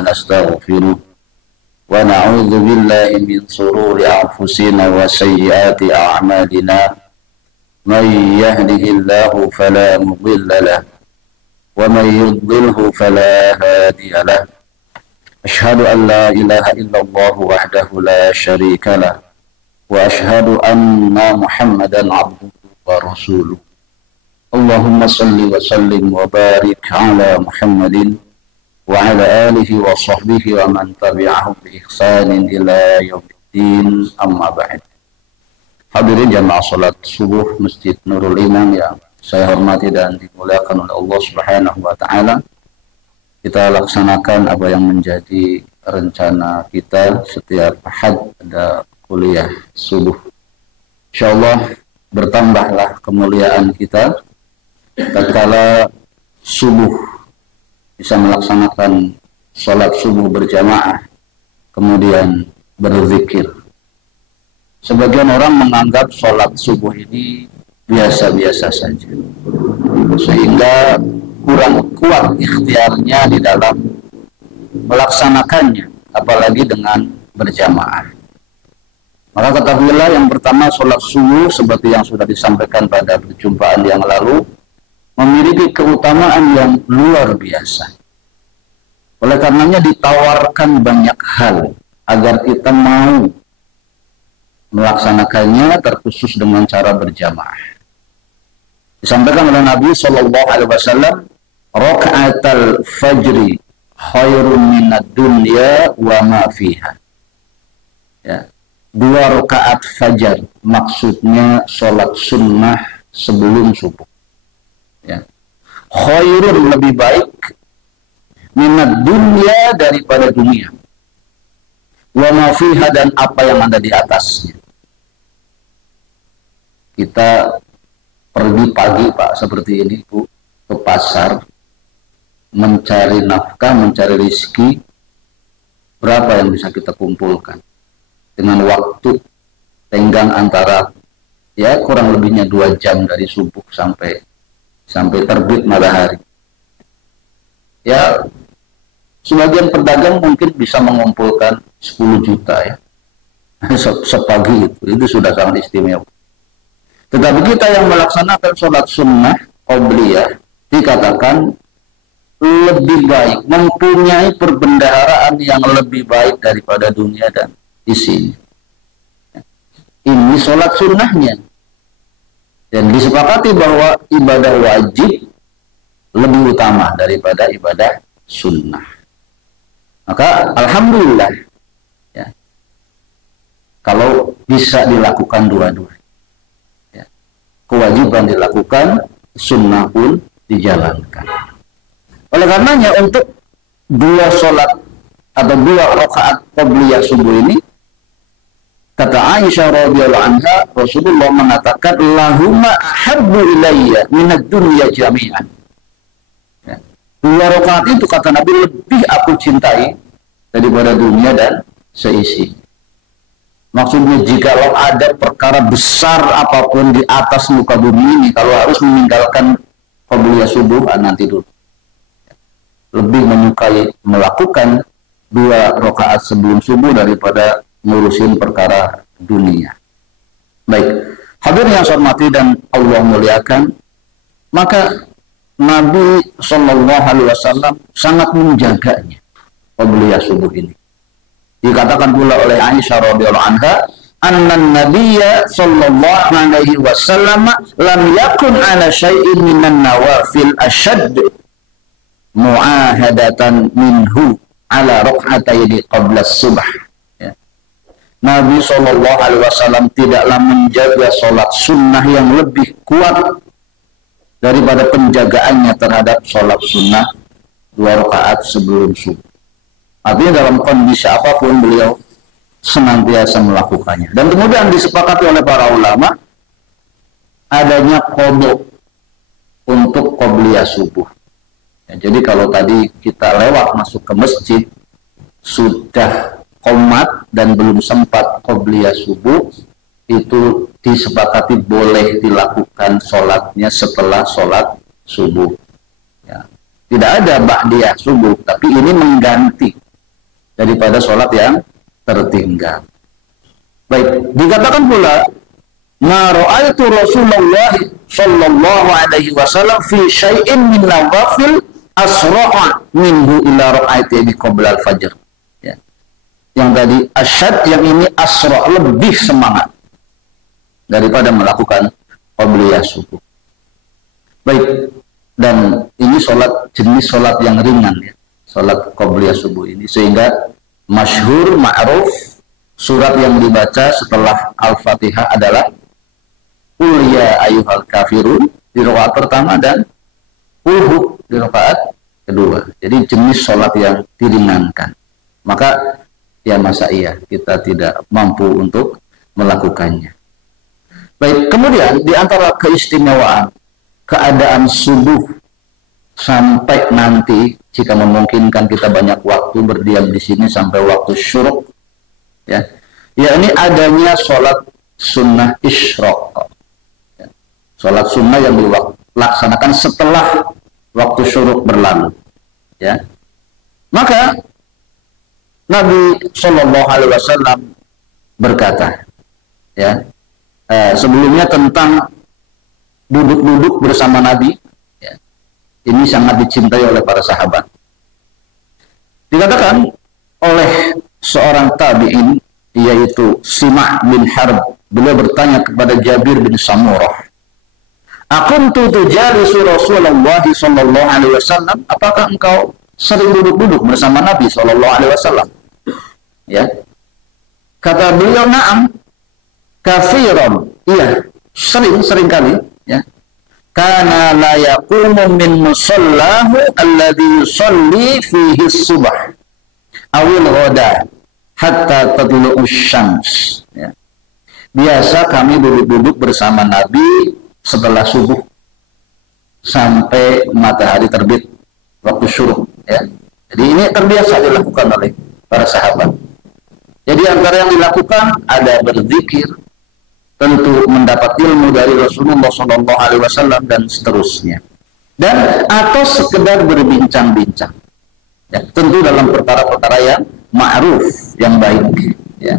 ونستغفره ونعوذ بالله من شرور أنفسنا وسيئات أعمالنا من يهده الله فلا مضل له ومن يضلله فلا هادي له أشهد أن لا إله إلا الله وحده لا شريك له وأشهد أن محمدا عبده ورسوله اللهم صل وسلم وبارك على محمد وعلى آله وصحبه ومن تبعهم بإحسان إلى يوم الدين أما بعد. Hadirin jamaah salat subuh Masjid Nurul Iman yang saya hormati dan dimuliakan oleh Allah Subhanahu wa taala. Kita laksanakan apa yang menjadi rencana kita setiap Ahad ada kuliah subuh. Insyaallah bertambahlah kemuliaan kita tatkala subuh bisa melaksanakan sholat subuh berjamaah kemudian berzikir. Sebagian orang menganggap sholat subuh ini biasa-biasa saja sehingga kurang kuat ikhtiarnya di dalam melaksanakannya apalagi dengan berjamaah. Maka ketahuilah yang pertama sholat subuh seperti yang sudah disampaikan pada perjumpaan yang lalu memiliki keutamaan yang luar biasa. Oleh karenanya ditawarkan banyak hal agar kita mau melaksanakannya terkhusus dengan cara berjamaah. Disampaikan oleh Nabi Shallallahu Alaihi Wasallam, "Raka'atul fajri khairun minad dunya wa ma fiha." Ya, 2 rakaat fajar maksudnya sholat sunnah sebelum subuh. Ya. Khairun lebih baik minad dunya daripada dunia. Wa ma fiha dan apa yang ada di atasnya. Kita pergi pagi Pak seperti ini Bu ke pasar mencari nafkah, mencari rezeki, berapa yang bisa kita kumpulkan dengan waktu tenggang antara ya kurang lebihnya 2 jam dari subuh sampai terbit matahari. Ya sebagian pedagang mungkin bisa mengumpulkan 10 juta ya sepagi itu sudah sangat istimewa. Tetapi kita yang melaksanakan sholat sunnah qabliyah dikatakan lebih baik, mempunyai perbendaharaan yang lebih baik daripada dunia dan isinya. Ini sholat sunnahnya. Dan disepakati bahwa ibadah wajib lebih utama daripada ibadah sunnah. Maka alhamdulillah ya, kalau bisa dilakukan dua-dua. Kewajiban dilakukan, sunnah pun dijalankan. Oleh karenanya untuk 2 sholat atau 2 rakaat qabliyah subuh ini, kata Aisyah radhiyallahu anha, Rasulullah mengatakan, "Lahumma ahabbu ilayya minad dunya jami'an." Ya. 2 rakaat itu kata Nabi lebih aku cintai daripada dunia dan seisi. Maksudnya jikalau ada perkara besar apapun di atas muka bumi ini, kalau harus meninggalkan qabliyah subuh, nanti dulu. Lebih menyukai melakukan 2 rakaat sebelum subuh daripada ngurusin perkara dunia. Baik, hadirin yang saya hormati dan Allah muliakan, maka Nabi Shallallahu Alaihi Wasallam sangat menjaganya qabliyah subuh ini. Dikatakan pula oleh Aisyah radhiyallahu anha, "Annan nabiyya sallallahu alaihi wasallam lam yakun ala syai'in minan nawafil ashadd mu'ahadatan minhu ala rak'ataini qabla subh." Ya. Nabi sallallahu alaihi wasallam tidaklah menjaga salat sunnah yang lebih kuat daripada penjagaannya terhadap salat sunnah 2 rakaat sebelum subuh. Artinya dalam kondisi apapun beliau senantiasa melakukannya. Dan kemudian disepakati oleh para ulama adanya qada untuk qabliyah subuh. Ya, jadi kalau tadi kita lewat masuk ke masjid sudah qomat dan belum sempat qabliyah subuh, itu disepakati boleh dilakukan sholatnya setelah sholat subuh. Ya. Tidak ada ba'diyah subuh, tapi ini mengganti daripada sholat yang tertinggal. Baik, dikatakan pula ma ra'aitu Rasulullah sallallahu alaihi wasallam fi syai'in min nawafil asra'a minhu ila ra'aiti bi qabla al-fajr. Ya. Yang tadi asyad, yang ini asra', lebih semangat daripada melakukan qabliyah subuh. Baik, dan ini jenis sholat yang ringan ya, sholat qabliyah subuh ini, sehingga masyhur ma'ruf surat yang dibaca setelah Al-Fatihah adalah Qul ya ayyuhal kafirun di rakaat pertama dan Qul di rakaat kedua. Jadi jenis sholat yang diringankan. Maka ya masa iya kita tidak mampu untuk melakukannya. Baik, kemudian di antara keistimewaan keadaan subuh sampai nanti, jika memungkinkan kita banyak waktu berdiam di sini sampai waktu syuruk, ya, yakni adanya sholat sunnah isyraq. Sholat sunnah yang dilaksanakan setelah waktu syuruk berlalu. Ya. Maka Nabi Shallallahu Alaihi Wasallam berkata, ya, sebelumnya tentang duduk-duduk bersama Nabi, ya, ini sangat dicintai oleh para sahabat. Dikatakan oleh seorang tabi'in, yaitu Sima' bin Harb, beliau bertanya kepada Jabir bin Samurah, "Akuntu tujalisu Rasulullah sallallahu alaihi wasallam?" Apakah engkau sering duduk-duduk bersama Nabi sallallahu alaihi wasallam? Ya. Kata beliau, "Na'am, katsiran." Iya, sering kali, ya. Kana la yaqumu min musallahu alladhi yusalli fihi subh awil ghada hatta tatlu'u syams. Ya. Biasa kami duduk-duduk bersama Nabi setelah subuh sampai matahari terbit, waktu syuruk, ya. Jadi ini terbiasa dilakukan oleh para sahabat. Jadi antara yang dilakukan ada berzikir, tentu mendapat ilmu dari Rasulullah SAW dan seterusnya, dan atau sekedar berbincang-bincang, ya, tentu dalam perkara-perkara yang ma'ruf, yang baik, ya.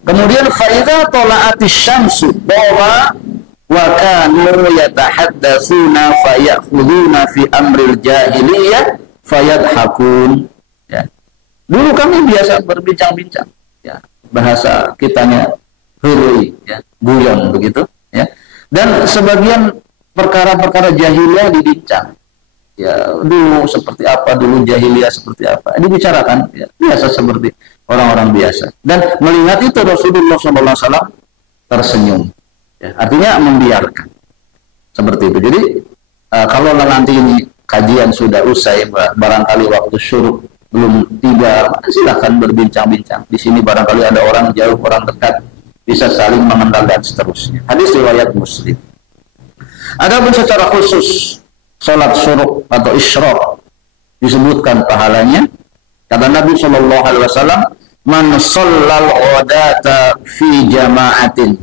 Kemudian faidha tola'atis syamsu bahwa wa kanu yatahaddatsuna fayakhuduna fi amril jahiliyah fayadhakun. Ya. Dulu kami biasa berbincang-bincang, ya, bahasa kitanya hurui, ya, guyon begitu, ya. Dan sebagian perkara-perkara jahiliyah dibincang. Ya, dulu seperti apa, dulu jahiliyah seperti apa, dibicarakan, ya, biasa seperti orang-orang biasa. Dan melihat itu Rasulullah SAW tersenyum. Ya, artinya membiarkan seperti itu. Jadi kalau nanti ini kajian sudah usai, barangkali waktu syuruk belum tiba, silakan berbincang-bincang. Di sini barangkali ada orang jauh, orang dekat, bisa saling mengenal dan seterusnya. Hadis riwayat Muslim. Adapun secara khusus sholat syuruk atau isyraq disebutkan pahalanya. Kata Nabi Shallallahu Alaihi Wasallam, "Man shallal ghadata fi jama'atin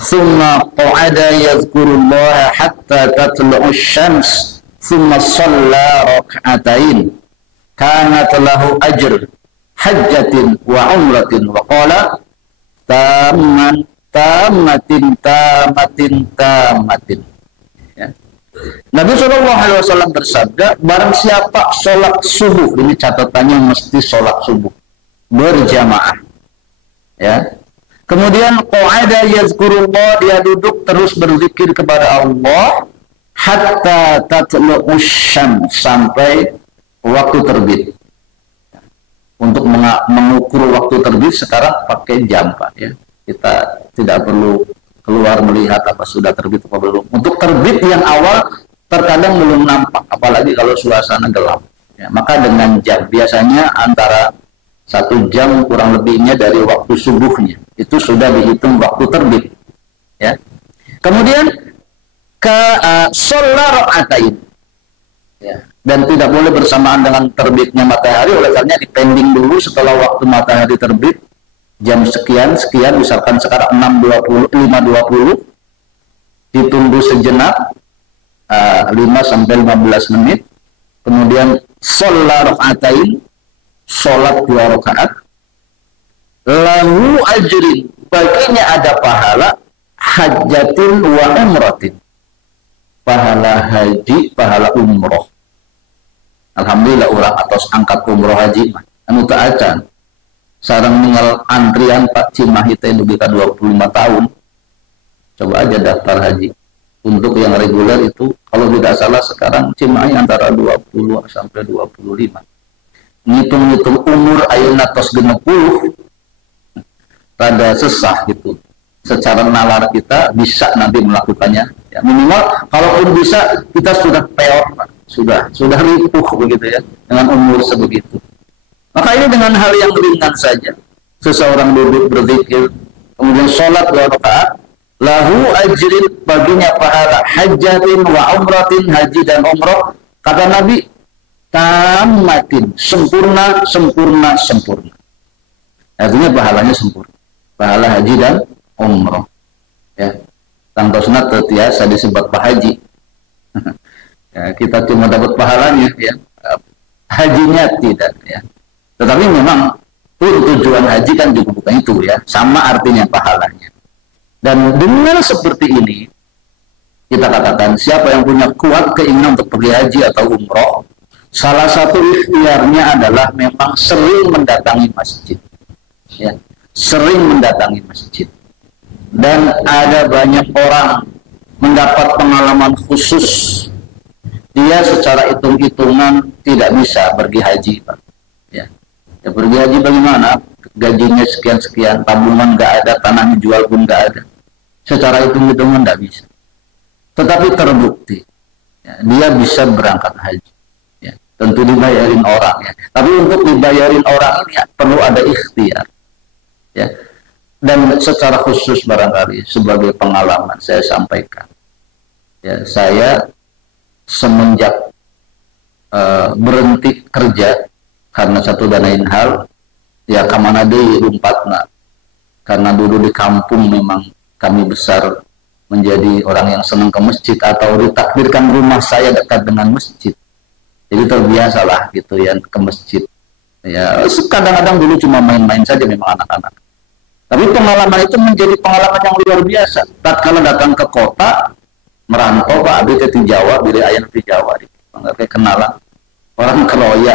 thumma qa'ada yadhkurullaha hatta tatlu'u syams thumma shalla rak'atain kanat lahu ajr hajjatin wa umratin wa qala tamatin." Ya. Nabi SAW bersabda, barang siapa sholat subuh, ini catatannya mesti sholat subuh berjamaah, ya. Kemudian qa'ada yazkurullah, dia duduk terus berzikir kepada Allah hatta tatlu'u syams, sampai waktu terbit. Untuk mengukur waktu terbit sekarang pakai jam, Pak, ya. Kita tidak perlu keluar melihat apa sudah terbit apa belum. Untuk terbit yang awal terkadang belum nampak, apalagi kalau suasana gelap, ya. Maka dengan jam, biasanya antara 1 jam kurang lebihnya dari waktu subuhnya, itu sudah dihitung waktu terbit, ya. Kemudian ke sholat rak'atain, ya, dan tidak boleh bersamaan dengan terbitnya matahari, oleh karena dipending dulu setelah waktu matahari terbit jam sekian, misalkan sekarang 6.20, 5.20, ditunggu sejenak 5 sampai 15 menit, kemudian sholat rak'atain, sholat 2 rakaat, lahu ajrin, baginya ada pahala hajjatin wa umratin, pahala haji, pahala umroh. Alhamdulillah orang atas angkat umroh haji anu tak acan sarang mengal antrian Pak Cimahi teh lebih ke 25 tahun. Coba aja daftar haji untuk yang reguler itu, kalau tidak salah sekarang Cimahi antara 20 sampai 25. Ngitung-ngitung umur ayeuna tos 60 pada sesah gitu. Secara nalar kita bisa nanti melakukannya. Ya, minimal kalaupun bisa kita sudah peot, sudah ripuh begitu ya dengan umur sebegitu. Maka ini dengan hal yang ringan saja. Seseorang duduk berzikir, kemudian sholat 2 rakaat, lahu ajrin, baginya pahala hajjatin wa umratin, haji dan umroh. Kata Nabi, tamatin, sempurna, sempurna, sempurna. Artinya pahalanya sempurna. Pahala haji dan umroh. Ya. Tangtosna tertiasa disebut Pak Haji. Ya, kita cuma dapat pahalanya, ya. Hajinya tidak, ya. Tetapi memang tujuan haji kan juga bukan itu, ya. Sama artinya pahalanya. Dan dengan seperti ini, kita katakan siapa yang punya kuat keinginan untuk pergi haji atau umroh, salah satu ikhtiarnya adalah memang sering mendatangi masjid, ya. Sering mendatangi masjid. Dan ada banyak orang mendapat pengalaman khusus, dia secara hitung-hitungan tidak bisa pergi haji, Pak. Ya, ya pergi haji bagaimana? Gajinya sekian-sekian, tabungan nggak ada, tanah dijual pun nggak ada. Secara hitung-hitungan nggak bisa. Tetapi terbukti, ya, dia bisa berangkat haji. Ya, tentu dibayarin orang, ya. Tapi untuk dibayarin orang ini ya, perlu ada ikhtiar. Ya. Dan secara khusus barangkali sebagai pengalaman saya sampaikan, ya, saya semenjak berhenti kerja karena satu dan lain hal, ya kamana deui rumpatna, karena dulu di kampung memang kami besar menjadi orang yang senang ke masjid, atau ditakdirkan rumah saya dekat dengan masjid, jadi terbiasalah gitu ya ke masjid. Ya kadang-kadang dulu cuma main-main saja memang anak-anak. Tapi pengalaman itu menjadi pengalaman yang luar biasa. Tatkala datang ke kota, merantau, Pak, abdi di Jawa, beli ayam di Jawa, nggak kayak kenalan orang Keroya,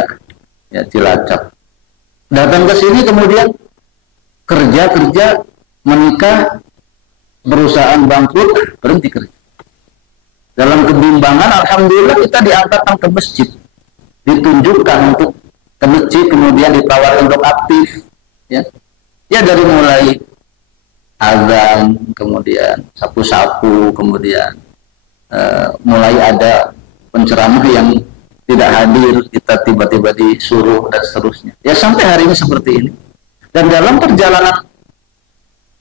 ya Cilacap. Datang ke sini kemudian kerja, menikah, perusahaan bangkrut, berhenti kerja. Dalam kebimbangan, alhamdulillah kita diangkatkan ke masjid, ditunjukkan untuk ke masjid, kemudian ditawarkan untuk aktif, ya. Ya dari mulai azan, kemudian sapu-sapu, kemudian mulai ada penceramah yang tidak hadir, kita tiba-tiba disuruh dan seterusnya. Ya sampai hari ini seperti ini. Dan dalam perjalanan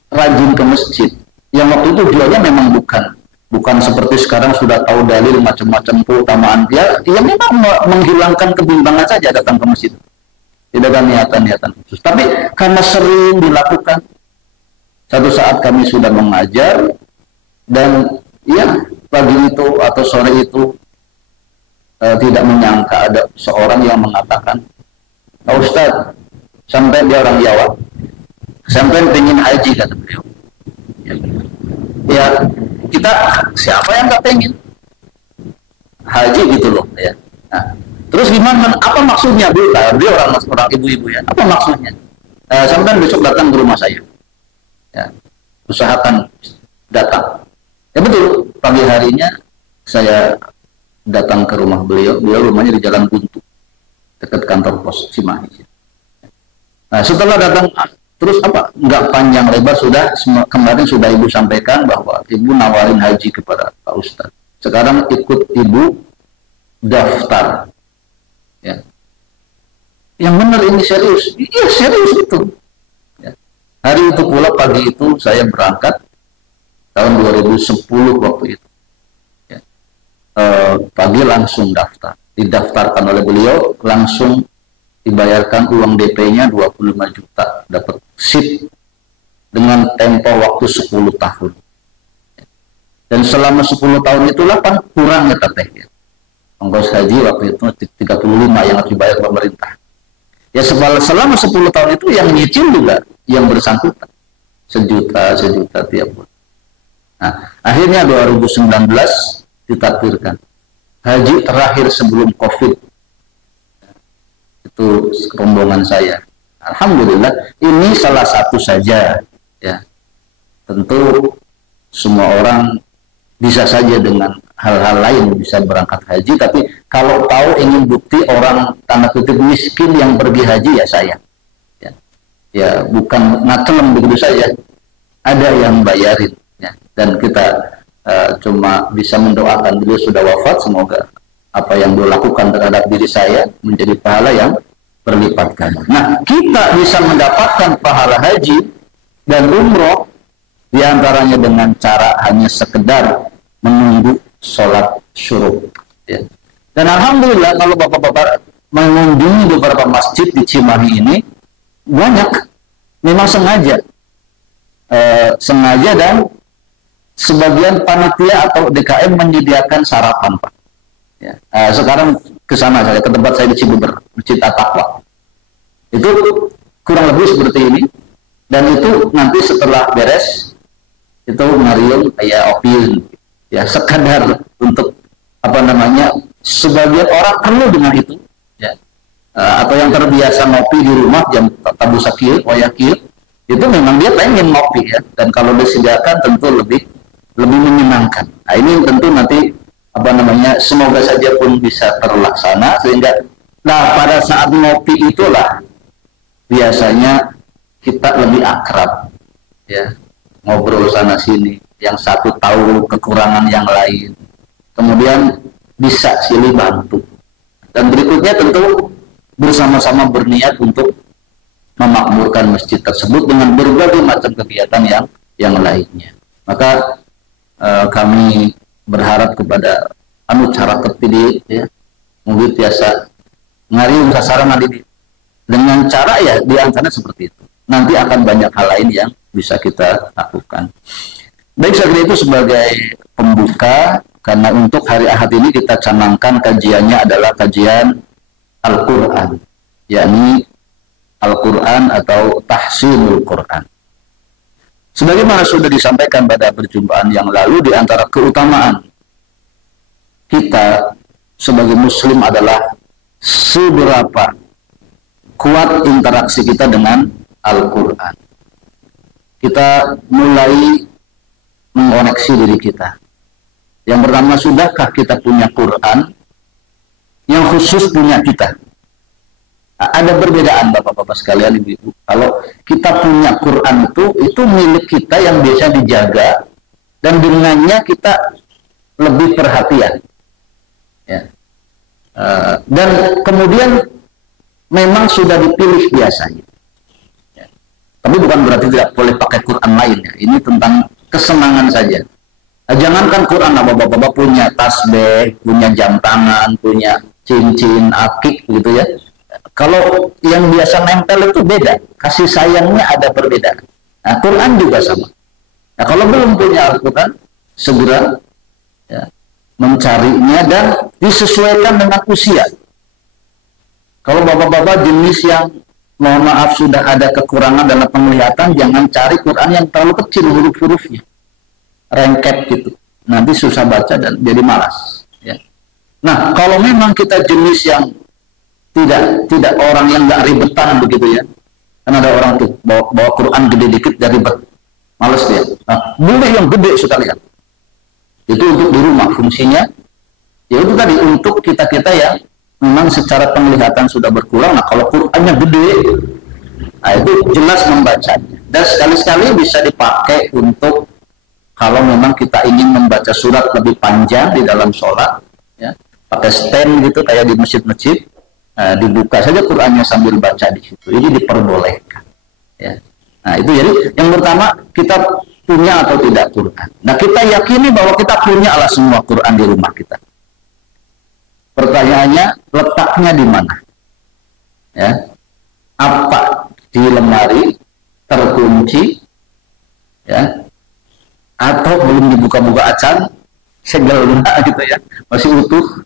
rajin ke masjid, yang waktu itu jualnya memang bukan seperti sekarang sudah tahu dalil macam-macam keutamaan. Ya memang menghilangkan kebimbangan saja datang ke masjid. Tidak ada niatan-niatan khusus. Tapi karena sering dilakukan, satu saat kami sudah mengajar, dan ya pagi itu atau sore itu tidak menyangka ada seorang yang mengatakan, Pak Ustadz, sampai dia orang Jawa, sampai pengen haji, kata beliau. Ya kita siapa yang nggak pengen haji gitu loh, ya. Nah, terus gimana? Apa maksudnya, Bu? Dia orang ibu-ibu, ya. Apa maksudnya? Sampai besok datang ke rumah saya. Ya, usahakan datang. Ya betul. Pagi harinya saya datang ke rumah beliau. Beliau rumahnya di Jalan Buntu, dekat kantor pos Cimahi. Nah, setelah datang, terus apa? Nggak panjang lebar sudah. Kemarin sudah ibu sampaikan bahwa ibu nawarin haji kepada Pak Ustadz. Sekarang ikut ibu daftar. Ya. Yang benar ini serius. Iya serius itu. Ya. Hari itu pula pagi itu saya berangkat tahun 2010 waktu itu. Ya. Pagi langsung daftar. Didaftarkan oleh beliau, langsung dibayarkan uang DP-nya 25 juta, dapat SIP dengan tempo waktu 10 tahun. Dan selama 10 tahun itulah kan kurang ya teteh. Ya. Ongkos haji waktu itu 35 yang harus dibayar pemerintah. Ya selama 10 tahun itu yang nyicil juga yang bersangkutan. Sejuta tiap bulan. Nah, akhirnya 2019 ditakdirkan. Haji terakhir sebelum COVID. Itu rombongan saya. Alhamdulillah, ini salah satu saja. Ya, tentu semua orang bisa saja dengan hal-hal lain bisa berangkat haji, tapi kalau tahu ingin bukti orang tanda kutip miskin yang pergi haji, ya saya. Ya bukan ngacelem begitu saja. Ada yang bayarin. Ya. Dan kita cuma bisa mendoakan beliau sudah wafat, semoga apa yang beliau lakukan terhadap diri saya menjadi pahala yang berlipat ganda. Nah, kita bisa mendapatkan pahala haji dan umroh diantaranya dengan cara hanya sekedar menunggu sholat syuruk. Ya. Dan alhamdulillah kalau bapak-bapak mengunjungi beberapa masjid di Cimahi ini, banyak memang sengaja dan sebagian panitia atau DKM menyediakan sarapan, Pak. Ya. Sekarang ke sana saya, ke tempat saya di Cibuber, Masjid At-Taqwa. Itu kurang lebih seperti ini. Dan itu nanti setelah beres itu ngariung kayak opil, ya sekadar untuk sebagian orang perlu dengan itu, ya. Atau yang terbiasa ngopi di rumah jam tabu sakil, wayakil, itu memang dia pengen ngopi, ya. Dan kalau disediakan tentu lebih menyenangkan. Nah, ini tentu nanti semoga saja pun bisa terlaksana sehingga pada saat ngopi itulah biasanya kita lebih akrab, ya, ngobrol sana sini, yang satu tahu kekurangan yang lain, kemudian bisa silih bantu, dan berikutnya tentu bersama-sama berniat untuk memakmurkan masjid tersebut dengan berbagai macam kegiatan yang lainnya. Maka kami berharap kepada cara terpilih, ya, mungkin biasa ngariung sasaran nanti dengan cara ya diantaranya seperti itu. Nanti akan banyak hal lain yang bisa kita lakukan. Baik, saya kira itu sebagai pembuka, karena untuk hari Ahad ini kita canangkan kajiannya adalah kajian Al-Quran, yakni Al-Quran atau tahsilul Quran. Sebagaimana sudah disampaikan pada perjumpaan yang lalu, di antara keutamaan kita sebagai muslim adalah seberapa kuat interaksi kita dengan Al-Quran. Kita mulai mengoneksi diri kita. Yang pertama, sudahkah kita punya Quran yang khusus punya kita? Nah, ada perbedaan bapak-bapak sekalian, ibu-ibu. Kalau kita punya Quran itu milik kita yang biasa dijaga, dan dengannya kita lebih perhatian. Ya. Dan kemudian memang sudah dipilih biasanya. Ya. Tapi bukan berarti tidak boleh pakai Quran lainnya. Ini tentang kesenangan saja. Nah, jangankan Quran, bapak-bapak punya tasbih, punya jam tangan, punya cincin, akik gitu ya. Kalau yang biasa nempel itu beda, kasih sayangnya ada perbedaan. Nah, Quran juga sama. Nah, kalau belum punya Al-Quran, segera ya, mencarinya dan disesuaikan dengan usia. Kalau bapak-bapak jenis yang mohon maaf sudah ada kekurangan dalam penglihatan, jangan cari Quran yang terlalu kecil huruf-hurufnya, rengket gitu, nanti susah baca dan jadi malas. Ya. Nah, kalau memang kita jenis yang tidak orang yang nggak ribetan begitu ya, kan ada orang tuh bawa Quran gede dikit dan ribet, males dia. Nah, boleh yang gede sekalian. Itu untuk di rumah fungsinya. Ya itu tadi untuk kita yang memang secara penglihatan sudah berkurang. Nah, kalau Qurannya gede, nah itu jelas membacanya. Dan sekali-sekali bisa dipakai untuk kalau memang kita ingin membaca surat lebih panjang di dalam sholat, ya, pakai stand gitu kayak di masjid-masjid. Nah, dibuka saja Qurannya sambil baca di situ. Ini diperbolehkan. Ya. Nah, itu jadi yang pertama, kita punya atau tidak Quran. Nah, kita yakini bahwa kita punya lah semua Quran di rumah kita. Pertanyaannya, letaknya di mana? Ya. Apa di lemari, terkunci, ya, atau belum dibuka-buka acan, segel gitu ya, masih utuh.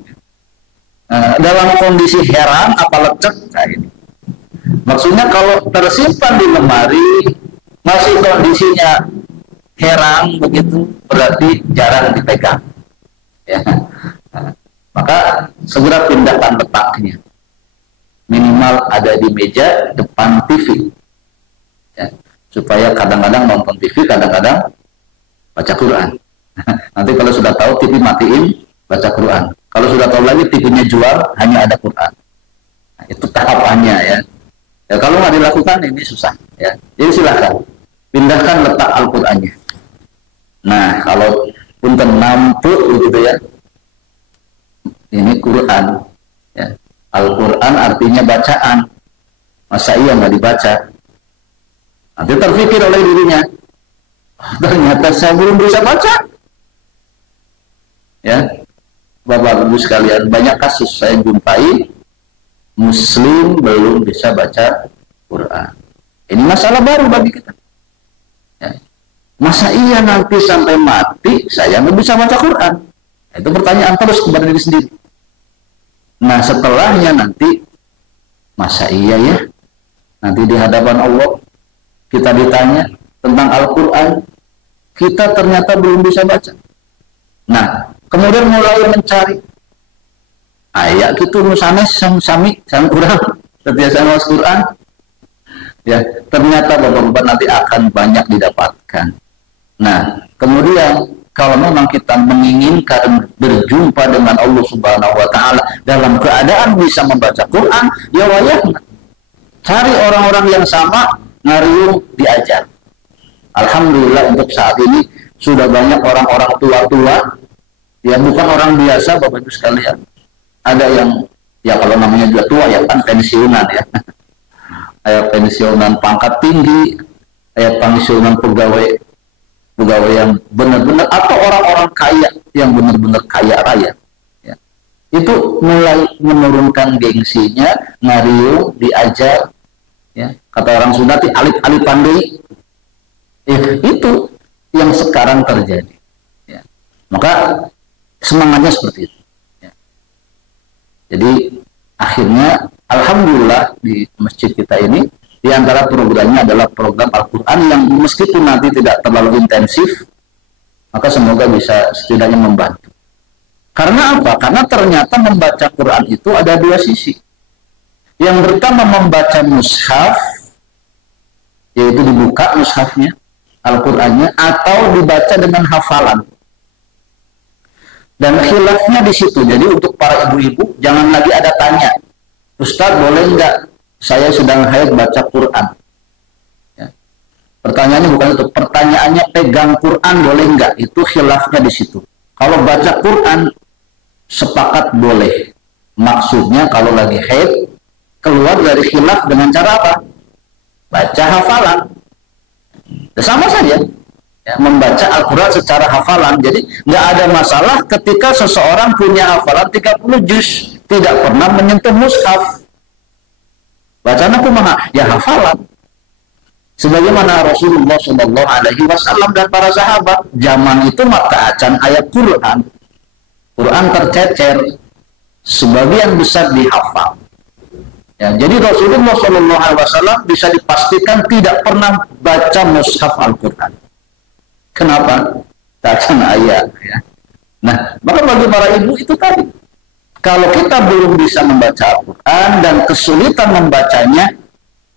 Dalam kondisi heran apa lecek, nah ini. Maksudnya kalau tersimpan di lemari masih kondisinya herang begitu, berarti jarang dipegang. Ya. Maka segera pindahkan letaknya. Minimal ada di meja depan TV. Ya. Supaya kadang-kadang nonton TV, kadang-kadang baca Quran. Nanti kalau sudah tahu TV matiin, baca Quran. Kalau sudah tahu lagi TV-nya jual, hanya ada Quran. Nah, itu tahapannya ya. Ya kalau nggak dilakukan ini susah ya. Jadi silakan pindahkan letak Al-Qur'annya. Nah, kalau punten nampu gitu ya. Ini Quran ya. Al-Quran artinya bacaan. Masa iya nggak dibaca? Nanti terpikir oleh dirinya, ternyata saya belum bisa baca. Ya, Bapak Ibu sekalian, banyak kasus saya jumpai Muslim belum bisa baca Quran. Ini masalah baru bagi kita. Ya. Masa iya nanti sampai mati saya nggak bisa baca Quran? Itu pertanyaan terus kepada diri sendiri. Nah setelahnya nanti, masa iya ya nanti di hadapan Allah kita ditanya tentang Al-Quran, kita ternyata belum bisa baca. Nah kemudian mulai mencari ayat gitu nusanes sami kurang setiasa ngawas Quran ya, ternyata bapak-bapak nanti akan banyak didapatkan. Nah kemudian kalau memang kita menginginkan berjumpa dengan Allah Subhanahu wa Ta'ala dalam keadaan bisa membaca Quran, ya wayahna cari orang-orang yang sama, ngariung diajar. Alhamdulillah untuk saat ini sudah banyak orang-orang tua-tua, ya bukan orang biasa Bapak Ibu sekalian. Ada yang ya kalau namanya juga tua ya kan pensiunan ya. Kayak pensiunan pangkat tinggi, kayak pensiunan pegawai yang benar-benar, atau orang-orang kaya yang benar-benar kaya raya ya. Itu mulai menurunkan gengsinya, ngariung diajar ya. Kata orang Sunda alip-alip pandai ya, itu yang sekarang terjadi ya. Maka semangatnya seperti itu ya. Jadi akhirnya alhamdulillah di masjid kita ini di antara programnya adalah program Al-Quran yang meskipun nanti tidak terlalu intensif, maka semoga bisa setidaknya membantu. Karena apa? Karena ternyata membaca Quran itu ada dua sisi. Yang pertama membaca mushaf, yaitu dibuka mushafnya, Al-Qurannya, atau dibaca dengan hafalan. Dan khilafnya di situ. Jadi untuk para ibu-ibu jangan lagi ada tanya, Ustaz boleh nggak saya sedang haid baca Quran? Ya. Pertanyaannya bukan itu. Pertanyaannya pegang Quran boleh nggak? Itu khilafnya di situ. Kalau baca Quran sepakat boleh. Maksudnya kalau lagi haid keluar dari khilaf dengan cara apa? Baca hafalan. Sama saja. Ya, membaca Al-Quran secara hafalan. Jadi nggak ada masalah ketika seseorang punya hafalan 30 juz tidak pernah menyentuh mushaf. Bacaan aku mana? Ya hafalan. Sebagaimana Rasulullah Shallallahu Alaihi Wasallam dan para sahabat zaman itu maka acan ayat Quran, Quran tercecer, sebagian besar dihafal. Ya, jadi Rasulullah Shallallahu Alaihi Wasallam bisa dipastikan tidak pernah baca mushaf Al-Quran. Kenapa? Bacaan ayat. Ya. Nah, maka bagi para ibu itu tadi. Kalau kita belum bisa membaca Al-Quran dan kesulitan membacanya,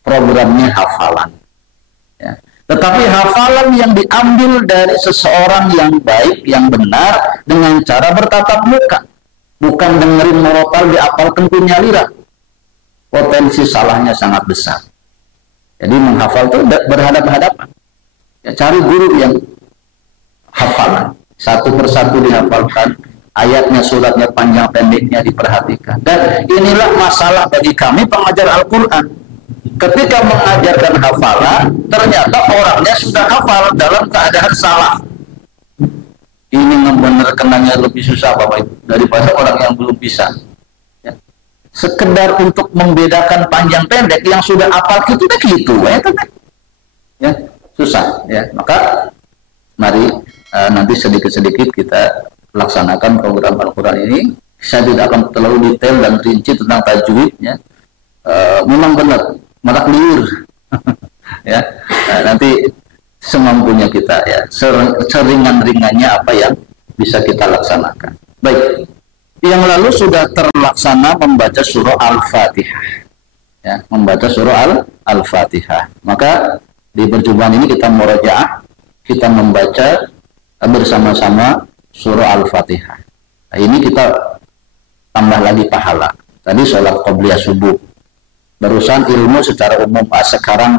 programnya hafalan. Ya. Tetapi hafalan yang diambil dari seseorang yang baik, yang benar, dengan cara bertatap muka. Bukan dengerin murotal diapalkan punya lirah. Potensi salahnya sangat besar. Jadi menghafal itu berhadapan-hadapan. Ya, cari guru yang hafalan. Satu persatu dihafalkan. Ayatnya, suratnya, panjang pendeknya diperhatikan. Dan inilah masalah bagi kami pengajar Al-Quran. Ketika mengajarkan hafalan, ternyata orangnya sudah hafal dalam keadaan salah. Ini membenarkannya lebih susah Bapak Ibu daripada orang yang belum bisa. Ya. Sekedar untuk membedakan panjang pendek yang sudah hafal gitu ya, susah. Ya. Maka mari nanti sedikit-sedikit kita laksanakan program Al-Quran ini. Saya tidak akan terlalu detail dan rinci tentang tajwidnya. Memang benar marak liur. Ya, nanti semampunya kita ya, seringan-ringannya apa yang bisa kita laksanakan. Baik, yang lalu sudah terlaksana membaca surah Al-Fatihah, ya, membaca surah Al-Fatihah. Maka di perjumpaan ini kita murojaah, kita membaca bersama-sama surah Al-Fatihah. Nah, ini kita tambah lagi pahala. Tadi sholat qobliyah subuh, barusan ilmu secara umum, sekarang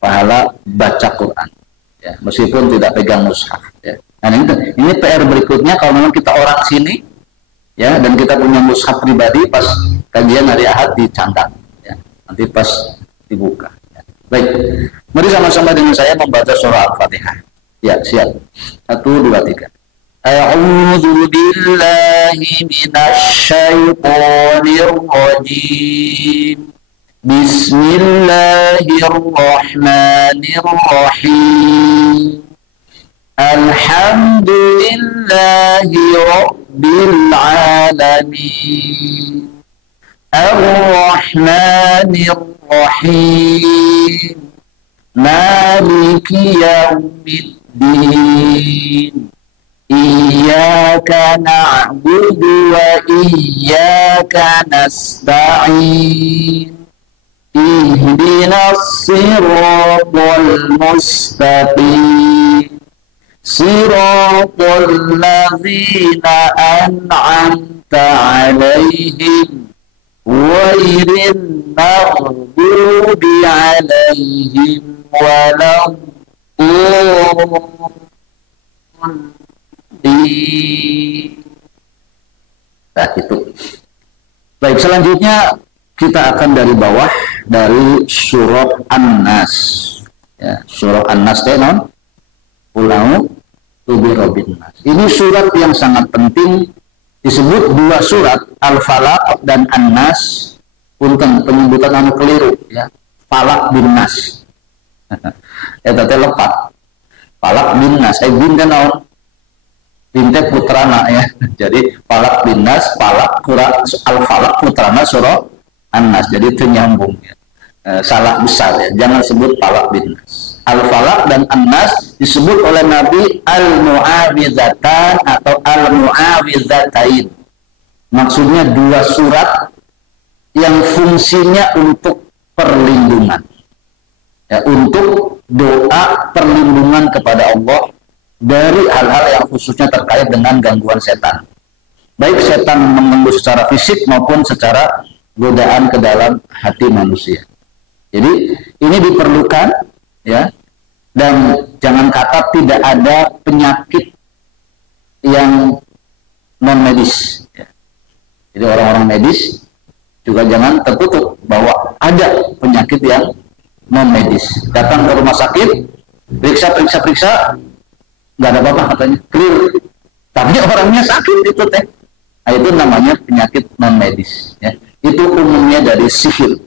pahala baca Quran, ya, meskipun tidak pegang mushaf. Ya. Nah, ini PR berikutnya kalau memang kita orang sini, ya, dan kita punya mushaf pribadi, pas kajian hari Ahad dicantat, ya, nanti pas dibuka. Ya. Baik, mari sama-sama dengan saya membaca surah Al-Fatihah. Ya, siap. 1, 2, 3. A'udzu billahi minasyaitonir rajim. Bismillahirrahmanirrahim. Alhamdulillahi rabbil alamin. Ar-Rahmanir Rahim. Maliki yaumiddin. Iyyaka na'budu wa iyyaka nasta'in. Ihdinas siratal mustaqim. Siratal ladzina an'amta 'alaihim ghairil maghdubi 'alaihim waladdallin. Nah, itu. Baik, selanjutnya kita akan dari bawah, dari surah An-Nas. Ya, surah An-Nas tenon. Ulangu tubi robin nas. Ini surat yang sangat penting, disebut dua surat, Al-Falaq dan An-Nas. Punten penyebutan anu keliru, ya. Falaq bin Nas. Ya, tadi lepat. Falaq bin Nas, bin kan naon? Binte putrana, ya. Jadi Falaq bin Nas, Al-Falaq putrana surah An-Nas. Jadi itu nyambung, ya. Salah besar, ya. Jangan sebut Falaq bin Nas. Al-Falaq dan An-Nas disebut oleh Nabi Al-Mu'awwidhatan atau Al-Mu'awwidhatain. Maksudnya dua surat yang fungsinya untuk perlindungan, ya, untuk doa perlindungan kepada Allah dari hal-hal yang khususnya terkait dengan gangguan setan, baik setan mengganggu secara fisik maupun secara godaan ke dalam hati manusia. Jadi ini diperlukan, ya, dan jangan kata tidak ada penyakit yang non medis, ya. Jadi orang-orang medis juga jangan tertutup bahwa ada penyakit yang non medis. Datang ke rumah sakit, periksa, nggak ada apa-apa katanya, clear. Tapi orangnya sakit itu teh. Nah, itu namanya penyakit non medis. Ya. Itu umumnya dari sihir.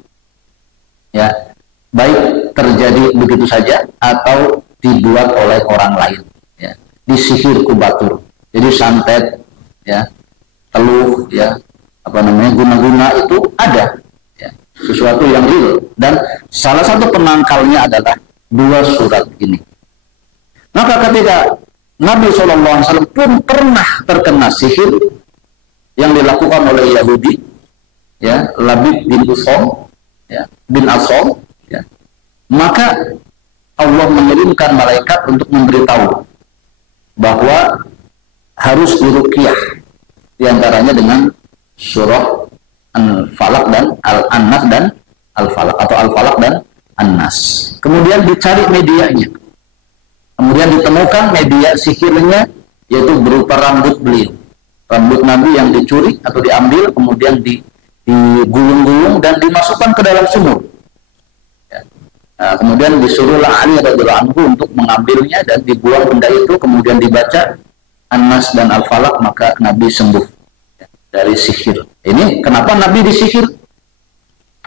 Ya, baik terjadi begitu saja atau dibuat oleh orang lain. Ya. Disihir kubatur. Jadi santet, ya, teluh, ya, apa namanya, guna-guna itu ada. Ya. Sesuatu yang real. Dan salah satu penangkalnya adalah dua surat ini. Maka ketika Nabi SAW pun pernah terkena sihir yang dilakukan oleh Yahudi, ya, Labib bin Usom, ya, bin Asom, ya, maka Allah mengirimkan malaikat untuk memberitahu bahwa harus diruqyah, diantaranya dengan surah Al-Falaq dan Al-Nas dan Al-Falaq, atau Al-Falaq dan An-Nas. Kemudian dicari medianya. Kemudian ditemukan media sihirnya, yaitu berupa rambut beliau. Rambut Nabi yang dicuri atau diambil, kemudian digulung-gulung dan dimasukkan ke dalam sumur. Ya. Nah, kemudian disuruhlah Ali radhiyallahu anhu untuk mengambilnya dan dibuang benda itu, kemudian dibaca An-Nas dan Al-Falaq, maka Nabi sembuh, ya, dari sihir. Ini kenapa Nabi disihir?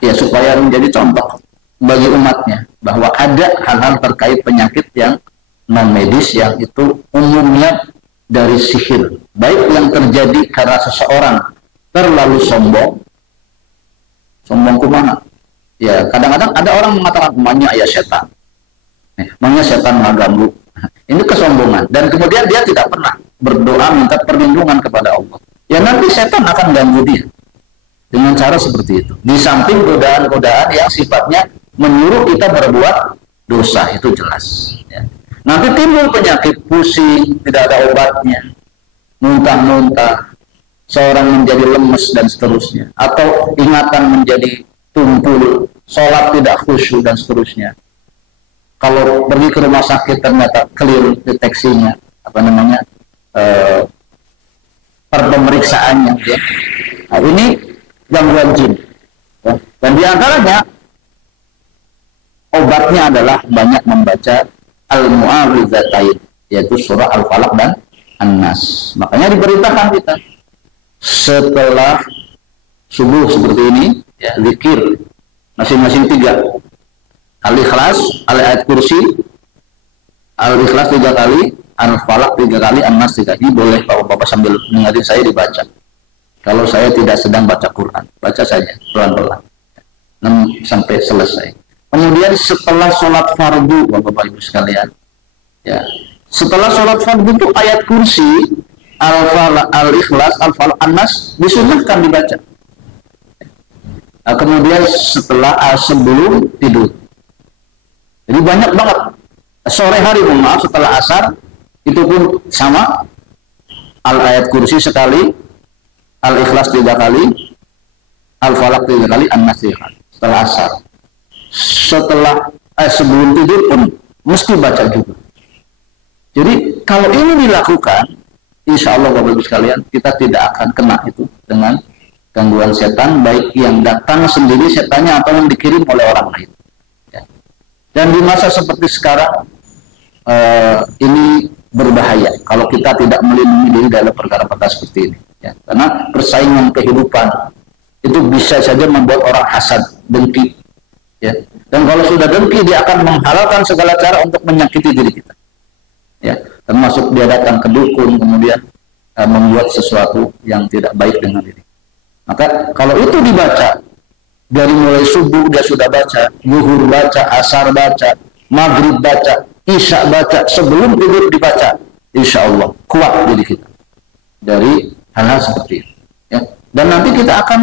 Ya, supaya menjadi contoh bagi umatnya bahwa ada hal-hal terkait penyakit yang non medis yang itu umumnya dari sihir, baik yang terjadi karena seseorang terlalu sombong kumaha, Ya, kadang-kadang ada orang mengatakan emaknya ayah setan. Emaknya setan mengganggu. Ini kesombongan. Dan kemudian dia tidak pernah berdoa minta perlindungan kepada Allah. Ya nanti setan akan ganggu dia dengan cara seperti itu. Di samping godaan-godaan yang sifatnya menyuruh kita berbuat dosa, itu jelas. Ya. Nanti timbul penyakit pusing, tidak ada obatnya, muntah-muntah, seorang menjadi lemes dan seterusnya, atau ingatan menjadi tumpul, sholat tidak khusyuk dan seterusnya. Kalau pergi ke rumah sakit ternyata keliru deteksinya, pemeriksaannya, ya. Nah, ini gangguan jin. Ya. Dan diantaranya obatnya adalah banyak membaca al-mu'awwidzatain, yaitu surah Al-Falaq dan An-Nas. Makanya diberitakan kita setelah subuh seperti ini, ya, zikir masing-masing 3. Al-Ikhlas, ayat kursi, Al-Ikhlas 3 kali, Al-Falaq 3 kali, An-Nas 3 kali. Boleh Bapak-bapak sambil mengingatkan saya dibaca. Kalau saya tidak sedang baca Quran, baca saja pelan-pelan sampai selesai. Kemudian setelah sholat fardu, Bapak Ibu sekalian, ya, setelah sholat fardu itu ayat kursi, Al-Falaq, Al-Ikhlas, Al-Falaq, An-Nas disunnahkan dibaca. Nah, kemudian sebelum tidur. Jadi banyak banget. Sore hari, maaf, setelah asar itu pun sama. Al-ayat kursi sekali, Al-Ikhlas 3 kali, Al-Falaq 3 kali, An-Nas 3 kali. Setelah asar. Sebelum tidur pun mesti baca juga. Jadi kalau ini dilakukan, insya Allah Bapak Ibu sekalian, kita tidak akan kena itu dengan gangguan setan, baik yang datang sendiri setannya atau yang dikirim oleh orang lain. Ya. Dan di masa seperti sekarang, ini berbahaya kalau kita tidak melindungi diri dalam perkara-perkara seperti ini. Ya. Karena persaingan kehidupan itu bisa saja membuat orang hasad, dengki. Ya. Dan kalau sudah dengki, dia akan menghalalkan segala cara untuk menyakiti diri kita. Ya. Termasuk dia datang ke dukun, kemudian membuat sesuatu yang tidak baik dengan diri. Maka kalau itu dibaca, dari mulai subuh dia sudah baca, zuhur baca, asar baca, maghrib baca, isya baca, sebelum tidur dibaca, insya Allah kuat diri kita dari hal-hal seperti itu. Ya. Dan nanti kita akan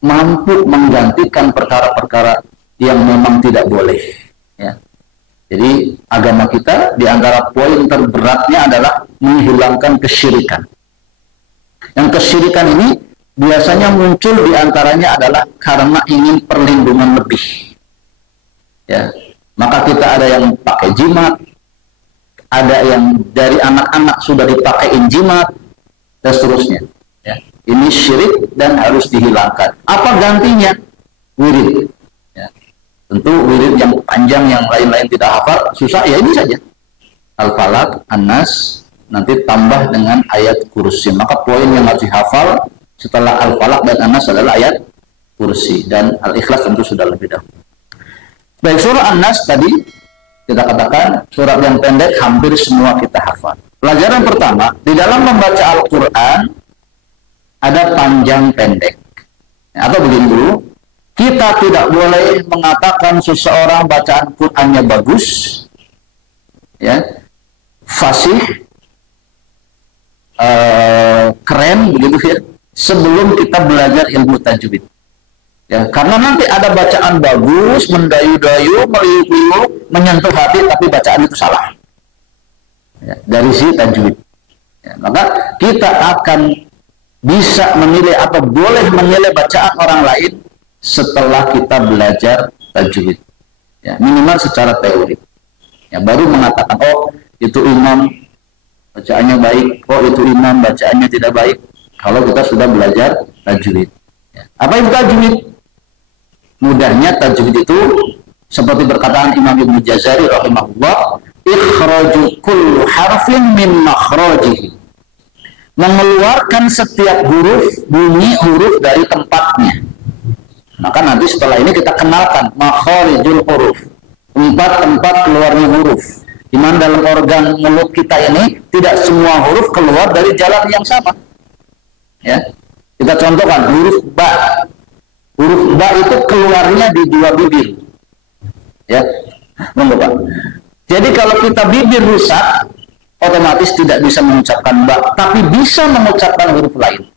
mampu menggantikan perkara-perkara yang memang tidak boleh. Ya. Jadi agama kita di antara poin terberatnya adalah menghilangkan kesyirikan. Yang kesyirikan ini biasanya muncul di antaranya adalah karena ingin perlindungan lebih. Ya. Maka kita ada yang pakai jimat, ada yang dari anak-anak sudah dipakein jimat, dan seterusnya. Ya. Ini syirik dan harus dihilangkan. Apa gantinya? Wirid. Ya. Tentu wirid yang panjang, yang lain-lain tidak hafal, susah, ya ini saja. Al-Falaq, An-Nas, nanti tambah dengan ayat kursi. Maka poin yang harus dihafal setelah Al-Falaq dan An-Nas adalah ayat kursi. Dan Al-Ikhlas tentu sudah lebih dahulu. Baik, surah An-Nas tadi kita katakan surat yang pendek, hampir semua kita hafal. Pelajaran pertama, di dalam membaca Al-Quran ada panjang pendek. Atau begini dulu, kita tidak boleh mengatakan seseorang bacaan Qurannya bagus, ya, fasih, keren, begitu ya, sebelum kita belajar ilmu tajwid. Ya, karena nanti ada bacaan bagus, mendayu-dayu, meliuk-liuk, menyentuh hati, tapi bacaan itu salah. Ya, dari si tajwid. Ya, maka kita akan bisa menilai atau boleh menilai bacaan orang lain setelah kita belajar tajwid. Ya, minimal secara teori. Ya, baru mengatakan, oh itu imam bacaannya baik, oh itu imam bacaannya tidak baik. Kalau kita sudah belajar tajwid. Ya. Apa itu tajwid? Mudahnya tajwid itu seperti perkataan Imam Ibnu Jazari rahimahullah, ikhraju kullu harfin min makhrajihi. Mengeluarkan setiap huruf, bunyi huruf dari tempatnya. Maka nanti setelah ini kita kenalkan makharijul huruf, 4 tempat keluarnya huruf. Di mana dalam organ mulut kita ini tidak semua huruf keluar dari jalan yang sama. Ya, kita contohkan huruf ba. Huruf ba itu keluarnya di dua bibir. Ya, monggo Pak. Jadi kalau kita bibir rusak, otomatis tidak bisa mengucapkan ba, tapi bisa mengucapkan huruf lain.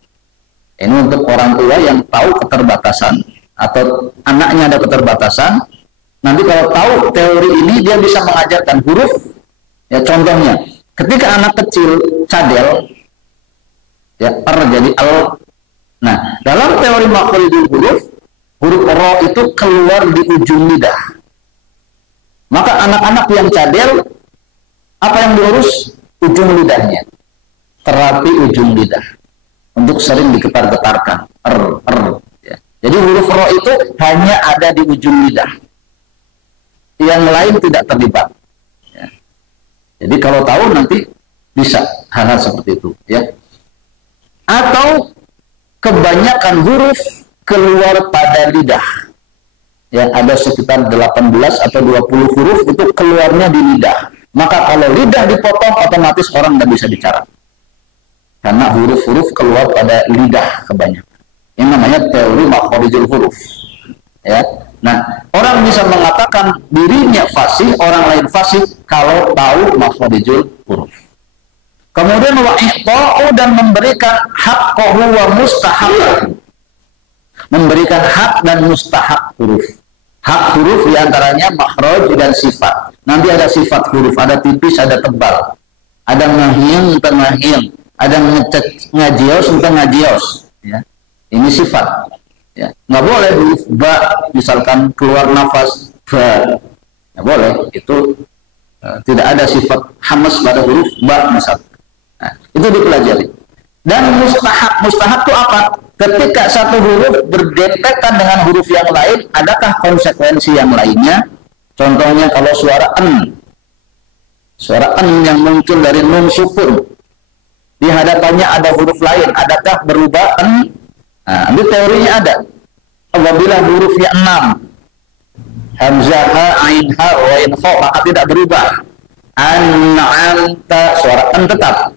Ini untuk orang tua yang tahu keterbatasan atau anaknya ada keterbatasan. Nanti kalau tahu teori ini, dia bisa mengajarkan huruf. Ya, contohnya, ketika anak kecil cadel, ya jadi al. Nah, dalam teori makhrajul huruf, huruf ro itu keluar di ujung lidah. Maka anak-anak yang cadel, apa yang diurus? Ujung lidahnya. Terapi ujung lidah. Untuk sering digetar-getarkan. Ya. Jadi huruf ro itu hanya ada di ujung lidah. Yang lain tidak terlibat. Ya. Jadi kalau tahu nanti bisa hal-hal seperti itu. Ya. Atau kebanyakan huruf keluar pada lidah. Ya, ada sekitar 18 atau 20 huruf itu keluarnya di lidah. Maka kalau lidah dipotong, otomatis orang tidak bisa bicara. Karena huruf-huruf keluar pada lidah kebanyakan. Ini namanya teori makhorijul huruf. Ya. Nah, orang bisa mengatakan dirinya fasih, orang lain fasih kalau tahu makhorijul huruf. Kemudian wa'i'ta'u dan memberikan haqqahu wa mustahaqahu. Memberikan hak dan mustahak huruf. Hak huruf diantaranya makhraj dan sifat. Nanti ada sifat huruf, ada tipis, ada tebal. Ada ngahiyang, entah ngahiyang. Ada ngajios, entah ngajios. Ya. Ini sifat. Ya. Nggak boleh huruf ba, misalkan keluar nafas ba. Nggak boleh. Itu tidak ada sifat hamas pada huruf ba misalkan. Nah, itu dipelajari. Dan mustahak itu apa? Ketika satu huruf berdekatan dengan huruf yang lain, adakah konsekuensi yang lainnya? Contohnya kalau suara en. Suara en yang muncul dari nun sukun. Di hadapannya ada huruf lain, adakah berubah en? Nah, ini teorinya ada. Apabila hurufnya 6, hamzah, ha, ain, ha, wain, kho, maka tidak berubah. An-anta, suara en tetap.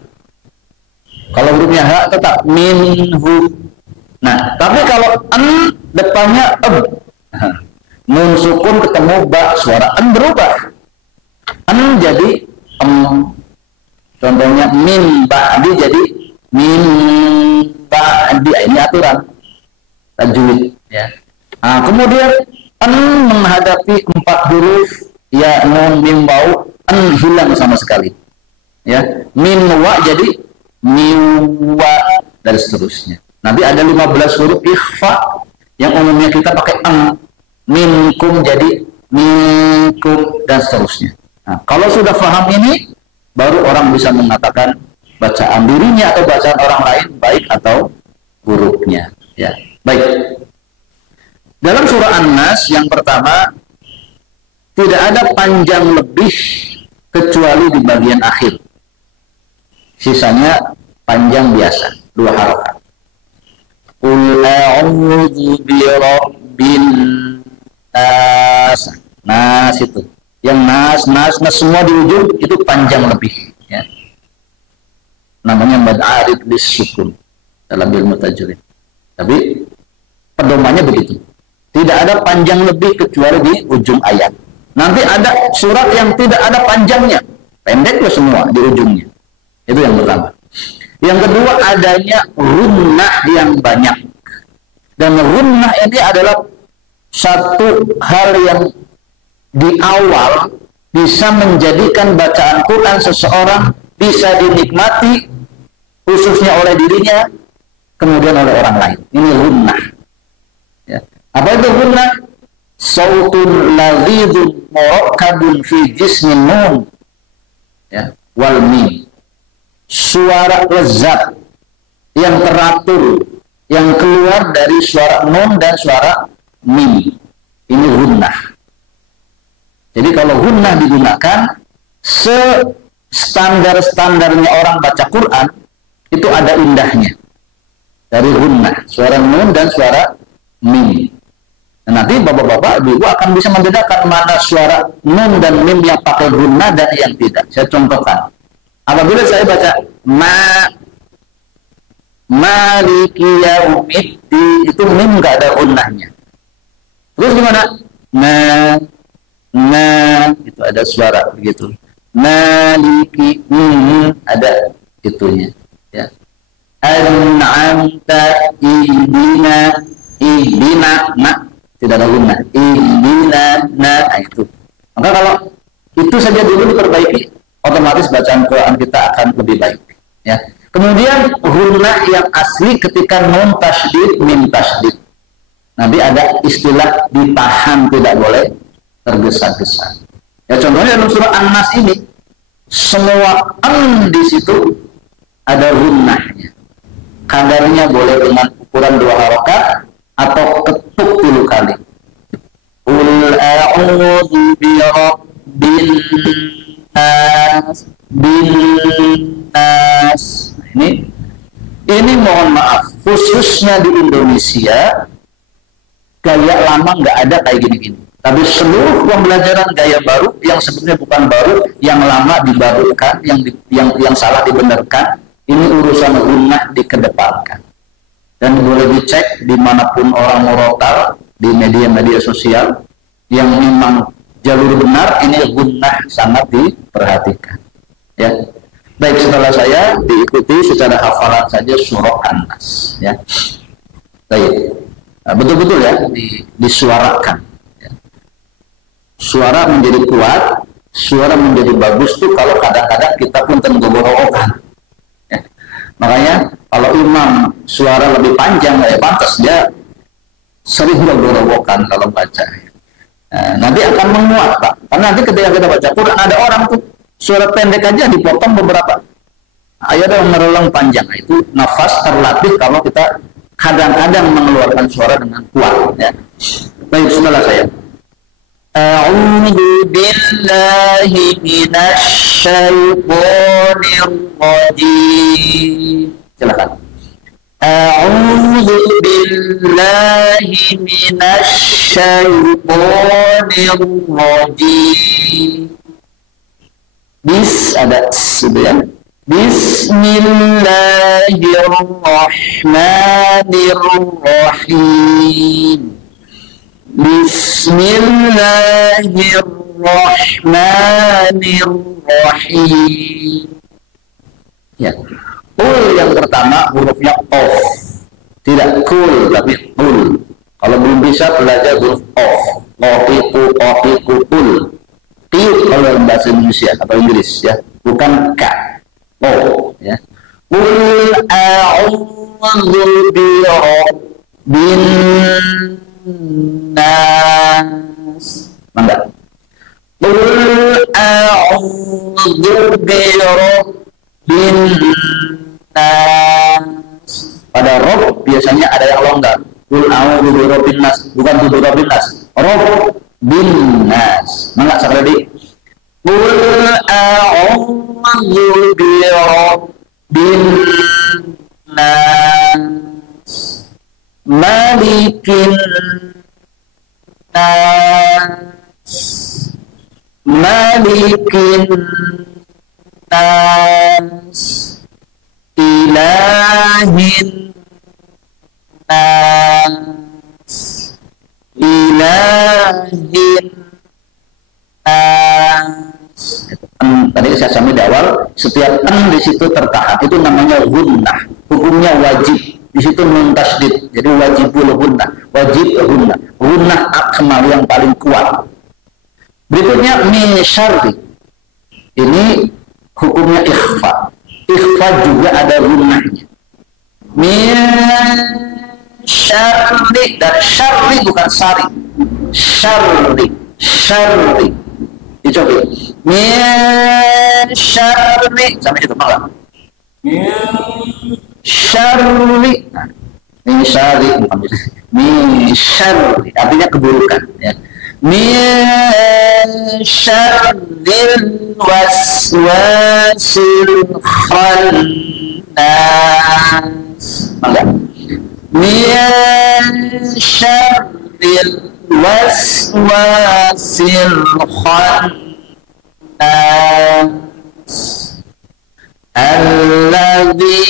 Kalau hurufnya ha tetap minhu. Nah, tapi kalau an depannya nun sukun ketemu ba, suara an berubah. An jadi contohnya min ba'di jadi min ba'di. Ini aturan tajwid ya. Nah, kemudian an menghadapi 4 huruf ya, nun mim bau, an hilang sama sekali. Ya, min wa jadi miwa dan seterusnya. Nanti ada 15 huruf ikhfa yang umumnya kita pakai ang, minkum jadi minkum dan seterusnya. Nah, kalau sudah paham ini, baru orang bisa mengatakan bacaan dirinya atau bacaan orang lain baik atau hurufnya. Ya, baik. Dalam surah An-Nas yang pertama tidak ada panjang lebih kecuali di bagian akhir. Sisanya panjang biasa, 2 harokat. Qul a'udzu birabbin nas. Nas itu. Yang nas semua di ujung itu panjang lebih. Ya. Namanya mad arid bisukun dalam ilmu tajwid. Tapi pedomannya begitu. Tidak ada panjang lebih kecuali di ujung ayat. Nanti ada surat yang tidak ada panjangnya. Pendek loh semua di ujungnya. Itu yang pertama. Yang kedua, adanya gunnah yang banyak. Dan gunnah ini adalah satu hal yang di awal bisa menjadikan bacaan Quran seseorang bisa dinikmati khususnya oleh dirinya, kemudian oleh orang lain. Ini gunnah. Ya. Apa itu gunnah? Sautun ladzidun murakkabun fi jismin nun. Ya, wal mim. Suara lezat yang teratur yang keluar dari suara nun dan suara mim. Ini gunnah. Jadi kalau gunnah digunakan, standar-standarnya orang baca Quran itu ada indahnya dari gunnah, suara nun dan suara mim. Nah, nanti bapak-bapak ibu akan bisa membedakan mana suara nun dan mim yang pakai gunnah dan yang tidak. Saya contohkan. Apabila saya baca maliki yaumiddin, itu mim nggak ada gunnahnya. Terus gimana? Itu ada suara begitu. Maliki, ada itunya. Ya. An'amta ihdina, tidak ada guna. Itu. Maka kalau itu saja dulu diperbaiki, otomatis bacaan Quran kita akan lebih baik. Ya. Kemudian gunnah yang asli ketika nun tasydid, mim tasydid. Nanti ada istilah ditahan, tidak boleh tergesa-gesa. Ya contohnya dalam surah An-Nas ini, semua di situ ada gunnahnya. Kadarnya boleh dengan ukuran 2 harokat atau ketuk 10 kali. Qul a'udzu birabbin nas. Ini mohon maaf, khususnya di Indonesia gaya lama nggak ada kayak gini-gini. Tapi seluruh pembelajaran gaya baru yang sebetulnya bukan baru, yang lama dibarukan, yang salah dibenarkan, ini urusan gunnah dikedepankan. Dan boleh dicek dimanapun orang murotal di media-media sosial yang memang jalur benar, ini gunnah sangat diperhatikan. Ya. Baik, setelah saya diikuti secara hafalan saja surah An-Nas. Ya. Baik. Nah, betul-betul ya disuarakan. Ya. Suara menjadi kuat, suara menjadi bagus tuh kalau kadang-kadang kita pun tenggorokan. Ya. Makanya kalau imam suara lebih panjang, ya pantas dia sering tenggorokan kalau baca. Nah, nanti akan menguat, Pak. Karena nanti ketika kita baca Quran ada orang tuh suara pendek aja dipotong beberapa ayat yang merulang panjang. Itu nafas terlatih kalau kita kadang-kadang mengeluarkan suara dengan kuat. Ya. Baik, setelah saya. A'udzu billahi minasy syaithanir rajim. Silakan. A'udzu billahi minasy syaithanir rajim. Ada ya. Bismillahirrahmanirrahim. Bismillahirrahmanirrahim. Ya. Qul yang pertama hurufnya of. Tidak kul tapi qul. Kalau belum bisa belajar huruf of. Qafiku qul. Qiyut kalau dalam bahasa Indonesia atau Inggris ya. Bukan ka. Oh ya. Qul a'udzu birabbin nas. Mangga. Qul a'udzu birabbin nas. Pada rob biasanya ada yang longgar. Qul a'udzu birabbin nas, bukan birabbin nas. Rob bin nas. Mangga sakredi. Qul a'udzu birabbin nas. Malikin nas. Malikin nas. Ilahin nas. Ilahin nas. Tadi saya sampai di awal, setiap di situ tertahan, itu namanya gunnah. Hukumnya wajib. Di situ nun tasydid, jadi wajibul gunnah, wajib gunnah. Gunnah akmal yang paling kuat. Berikutnya min syarri. Ini hukumnya ikhfa. Ikhfa juga ada gunnahnya. Min syarri, dan syarri bukan sari. Syarri. Dicoba. Min syarri, sampai situ malam. Syarri. Min syarri bukan bisa. Min syarri artinya keburukan ya. Min syarril waswasil khannas. Enggak. Min syarril waswasil khannas. Alladzi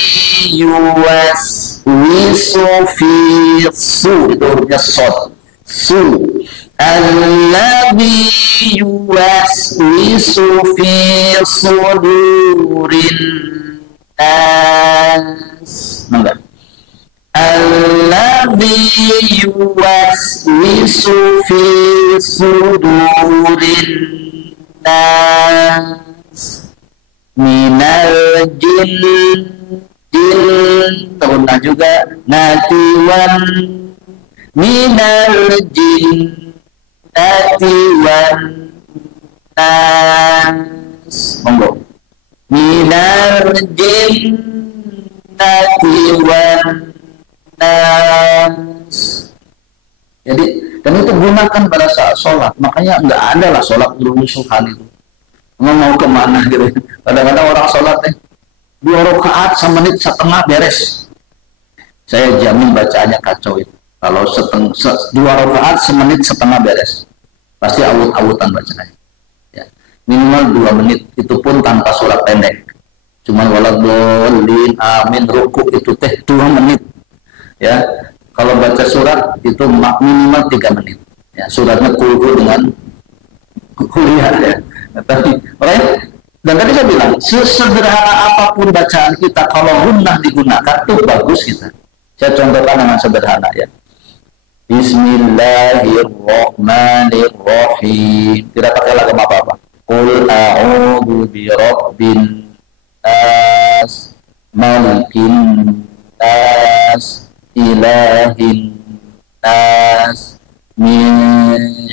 yuwaswisu fi sur, itu hurufnya sod. alladzi yuwaswisu fi sudurin nas. Enggak. Alladzi yuwaswisu fi sudurin nas minal jin tahunlah juga natiwan minal jinnati nas. Monggo. Minal jinnati nas. Jadi, dan itu gunakan pada saat sholat. Makanya nggak ada lah sholat berusuhan itu. Mau kemana gitu. Kadang-kadang orang sholat 2 rakaat semenit setengah beres. Saya jamin bacaannya kacau itu. Kalau 2 rakaat semenit setengah beres, pasti awut-awutan bacanya. Ya. Minimal 2 menit, itu pun tanpa surat pendek. Cuma waladhdallin amin ruku itu 2 menit. Ya. Kalau baca surat itu minimal 3 menit. Ya. Suratnya kulhu dengan kuliah ya. Tapi, right? Dan tadi saya bilang, sesederhana apapun bacaan kita, kalau gunnah digunakan, itu bagus kita. Saya contohkan dengan sederhana ya. Bismillahirrahmanirrahim. Tidak pakai lagam apa-apa. Qul a'udzu birabbin nas, malikin nas, ilahin nas, min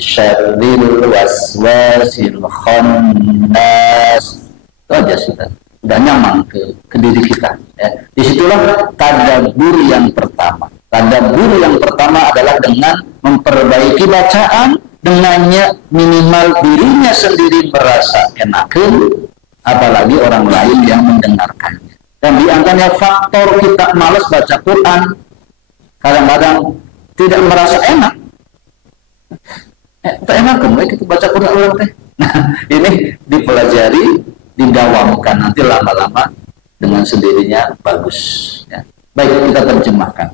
syarril waswasil khannas. Itu aja sudah nyaman ke diri kita ya. Disitulah tadabbur yang pertama. Tadabbur yang pertama adalah dengan memperbaiki bacaan, dengannya minimal dirinya sendiri merasa enakan, apalagi orang lain yang mendengarkannya. Dan diantaranya faktor kita malas baca Quran, kadang-kadang tidak merasa enak. Enak kan kita baca Quran orang teh. Nah, ini dipelajari, didawamkan, nanti lama-lama dengan sendirinya bagus ya. Baik, kita terjemahkan.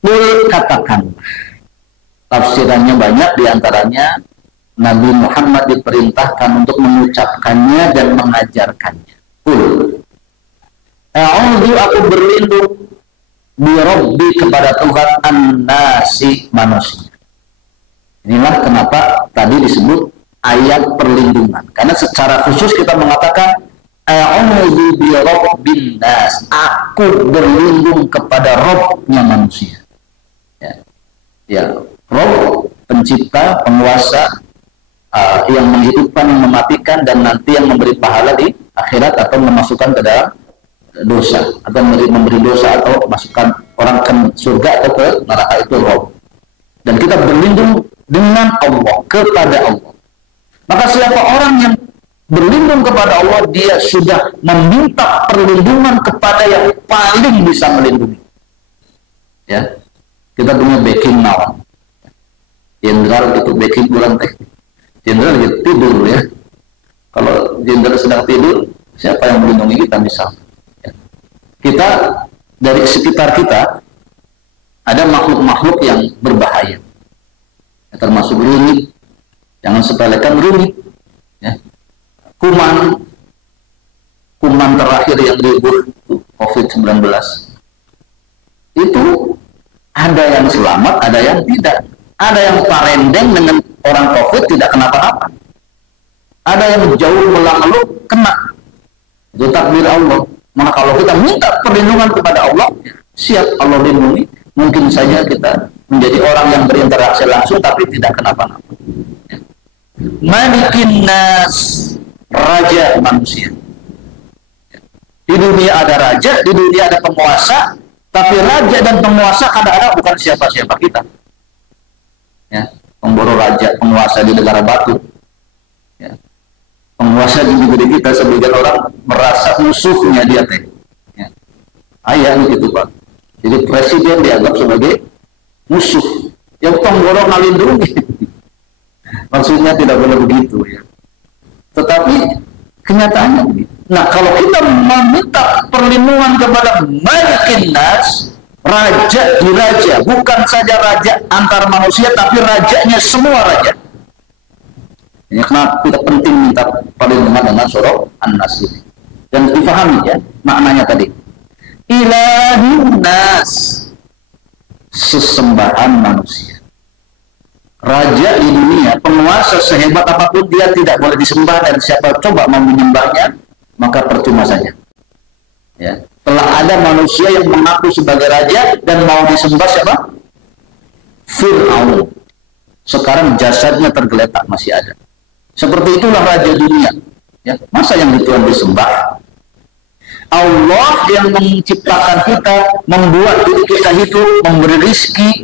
Qul katakan. Tafsirannya banyak, diantaranya Nabi Muhammad diperintahkan untuk mengucapkannya dan mengajarkannya. Qul a'udzu, aku berlindung bi Rabbi, kepada Tuhan an-nasi, manusia. Inilah kenapa tadi disebut ayat perlindungan, karena secara khusus kita mengatakan a'udzu bi rabbin nas, aku berlindung kepada Rabb-nya manusia ya, Rabb, pencipta, penguasa, yang menghidupkan, yang mematikan, dan nanti yang memberi pahala di akhirat atau memasukkan ke dalam dosa, atau memberi dosa atau masukkan orang ke surga atau ke neraka, itu Rabb. Dan kita berlindung dengan Allah, kepada Allah. Maka siapa orang yang berlindung kepada Allah, dia sudah meminta perlindungan kepada yang paling bisa melindungi. Ya, kita punya backing now. Jenderal itu backing kurang teh. Jenderal gitu tidur ya. Kalau jenderal sedang tidur, siapa yang melindungi kita misalnya? Ya. Kita dari sekitar kita ada makhluk-makhluk yang berbahaya. Ya, termasuk rumit. Jangan sepelekan rumit ya. Kuman terakhir yang ribut COVID-19 itu ada yang selamat, ada yang tidak. Ada yang parendeng dengan orang COVID tidak kenapa-napa. Ada yang jauh melang-eluh kena. Itu takdir Allah. Maka kalau kita minta perlindungan kepada Allah, siap Allah lindungi. Mungkin saja kita menjadi orang yang berinteraksi langsung tapi tidak kenapa-napa. Malikin nas, raja manusia. Di dunia ada raja, di dunia ada penguasa, tapi raja dan penguasa kadang-kadang bukan siapa-siapa kita. Ya, pemboro raja, penguasa di negara batu. Ya. Penguasa di negeri kita, sebagian orang merasa musuhnya dia teh. Ya. Ayah gitu Pak. Jadi presiden dianggap sebagai musuh. Yang pemboro ngalindungi. Maksudnya tidak boleh begitu ya. Tetapi kenyataannya. Nah, kalau kita meminta perlindungan kepada Malikin Nas, raja di raja, bukan saja raja antar manusia, tapi rajanya semua raja. Ini kenapa kita penting minta perlindungan dengan surah An-Nas ini. Dan dipahami ya maknanya tadi. Ilahin nas, sesembahan manusia. Raja di dunia, penguasa sehebat apapun dia tidak boleh disembah, dan siapa coba mau menyembahnya maka percuma saja. Ya. Telah ada manusia yang mengaku sebagai raja dan mau disembah siapa? Fir'aun. Sekarang jasadnya tergeletak masih ada. Seperti itulah raja dunia. Ya. Masa yang Tuhan disembah? Allah yang menciptakan kita, membuat diri kita hidup, memberi rizki,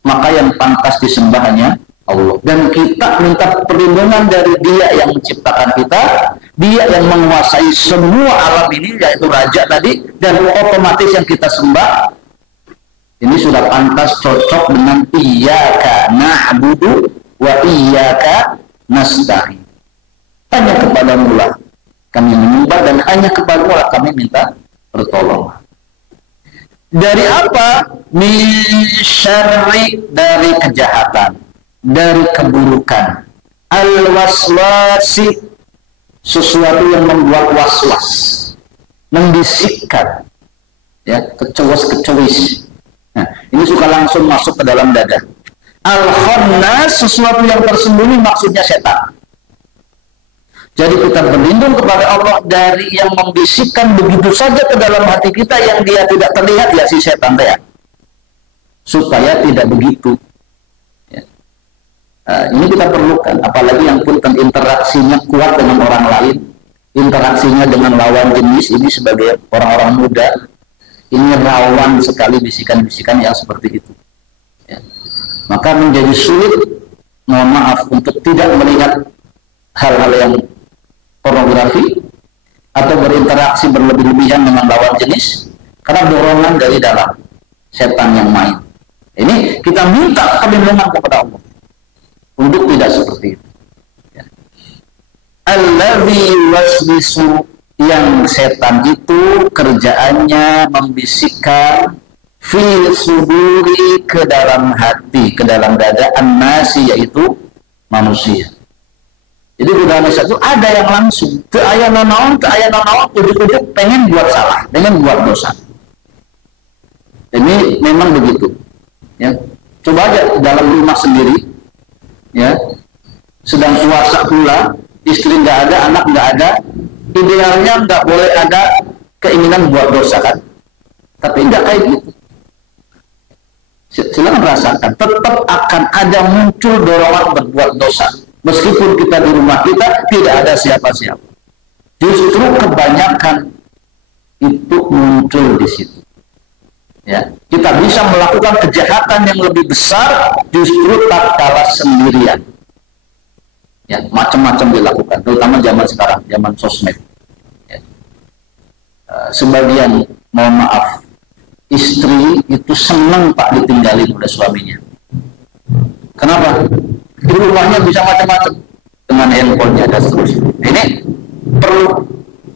maka yang pantas disembah hanya Allah. Dan kita minta perlindungan dari Dia yang menciptakan kita, Dia yang menguasai semua alam ini, yaitu Raja tadi, dan otomatis yang kita sembah ini sudah pantas cocok dengan iyyaka na'budu wa iyyaka nasta'in. Hanya kepadamu lah kami menyembah dan hanya kepadamu lah kami minta pertolongan. Dari apa? Min syarri, dari kejahatan, dari keburukan. Al-waswasi, sesuatu yang membuat was-was, membisikkan, ya, kecewis-kecewis. Nah, ini suka langsung masuk ke dalam dada. Al-khannas, sesuatu yang tersembunyi, maksudnya setan. Jadi kita berlindung kepada Allah dari yang membisikkan begitu saja ke dalam hati kita yang dia tidak terlihat, ya si setan ya. Supaya tidak begitu. Ya. Ini kita perlukan, apalagi yang punten interaksinya kuat dengan orang lain, interaksinya dengan lawan jenis, ini sebagai orang-orang muda, ini rawan sekali bisikan-bisikan yang seperti itu. Ya. Maka menjadi sulit, mohon maaf, untuk tidak melihat hal-hal yang pornografi atau berinteraksi berlebih-lebihan dengan lawan jenis karena dorongan dari dalam setan yang main. Ini kita minta perlindungan kepada Allah untuk tidak seperti itu. Ya. Allazi waswisu, yang setan itu kerjaannya membisikkan fi suduri, ke dalam hati, ke dalam dada an-nasi, yaitu manusia. Jadi di dalam itu ada yang langsung ke ayah nanaon, ujuk-ujuk pengen buat salah, pengen buat dosa. Ini memang begitu. Ya, coba aja dalam rumah sendiri, ya, sedang puasa pula, istri nggak ada, anak nggak ada, idealnya nggak boleh ada keinginan buat dosa kan? Tapi nggak kayak gitu. Silakan rasakan, tetap akan ada muncul dorongan berbuat dosa. Meskipun kita di rumah kita tidak ada siapa-siapa, justru kebanyakan itu muncul di situ. Ya, kita bisa melakukan kejahatan yang lebih besar justru tatkala sendirian. Ya, macam-macam dilakukan, terutama zaman sekarang, zaman sosmed. Ya. Sebagian, mohon maaf, istri itu senang Pak ditinggalin oleh suaminya. Kenapa? Di rumahnya bisa macam-macam dengan handphonenya dan seterusnya. Ini perlu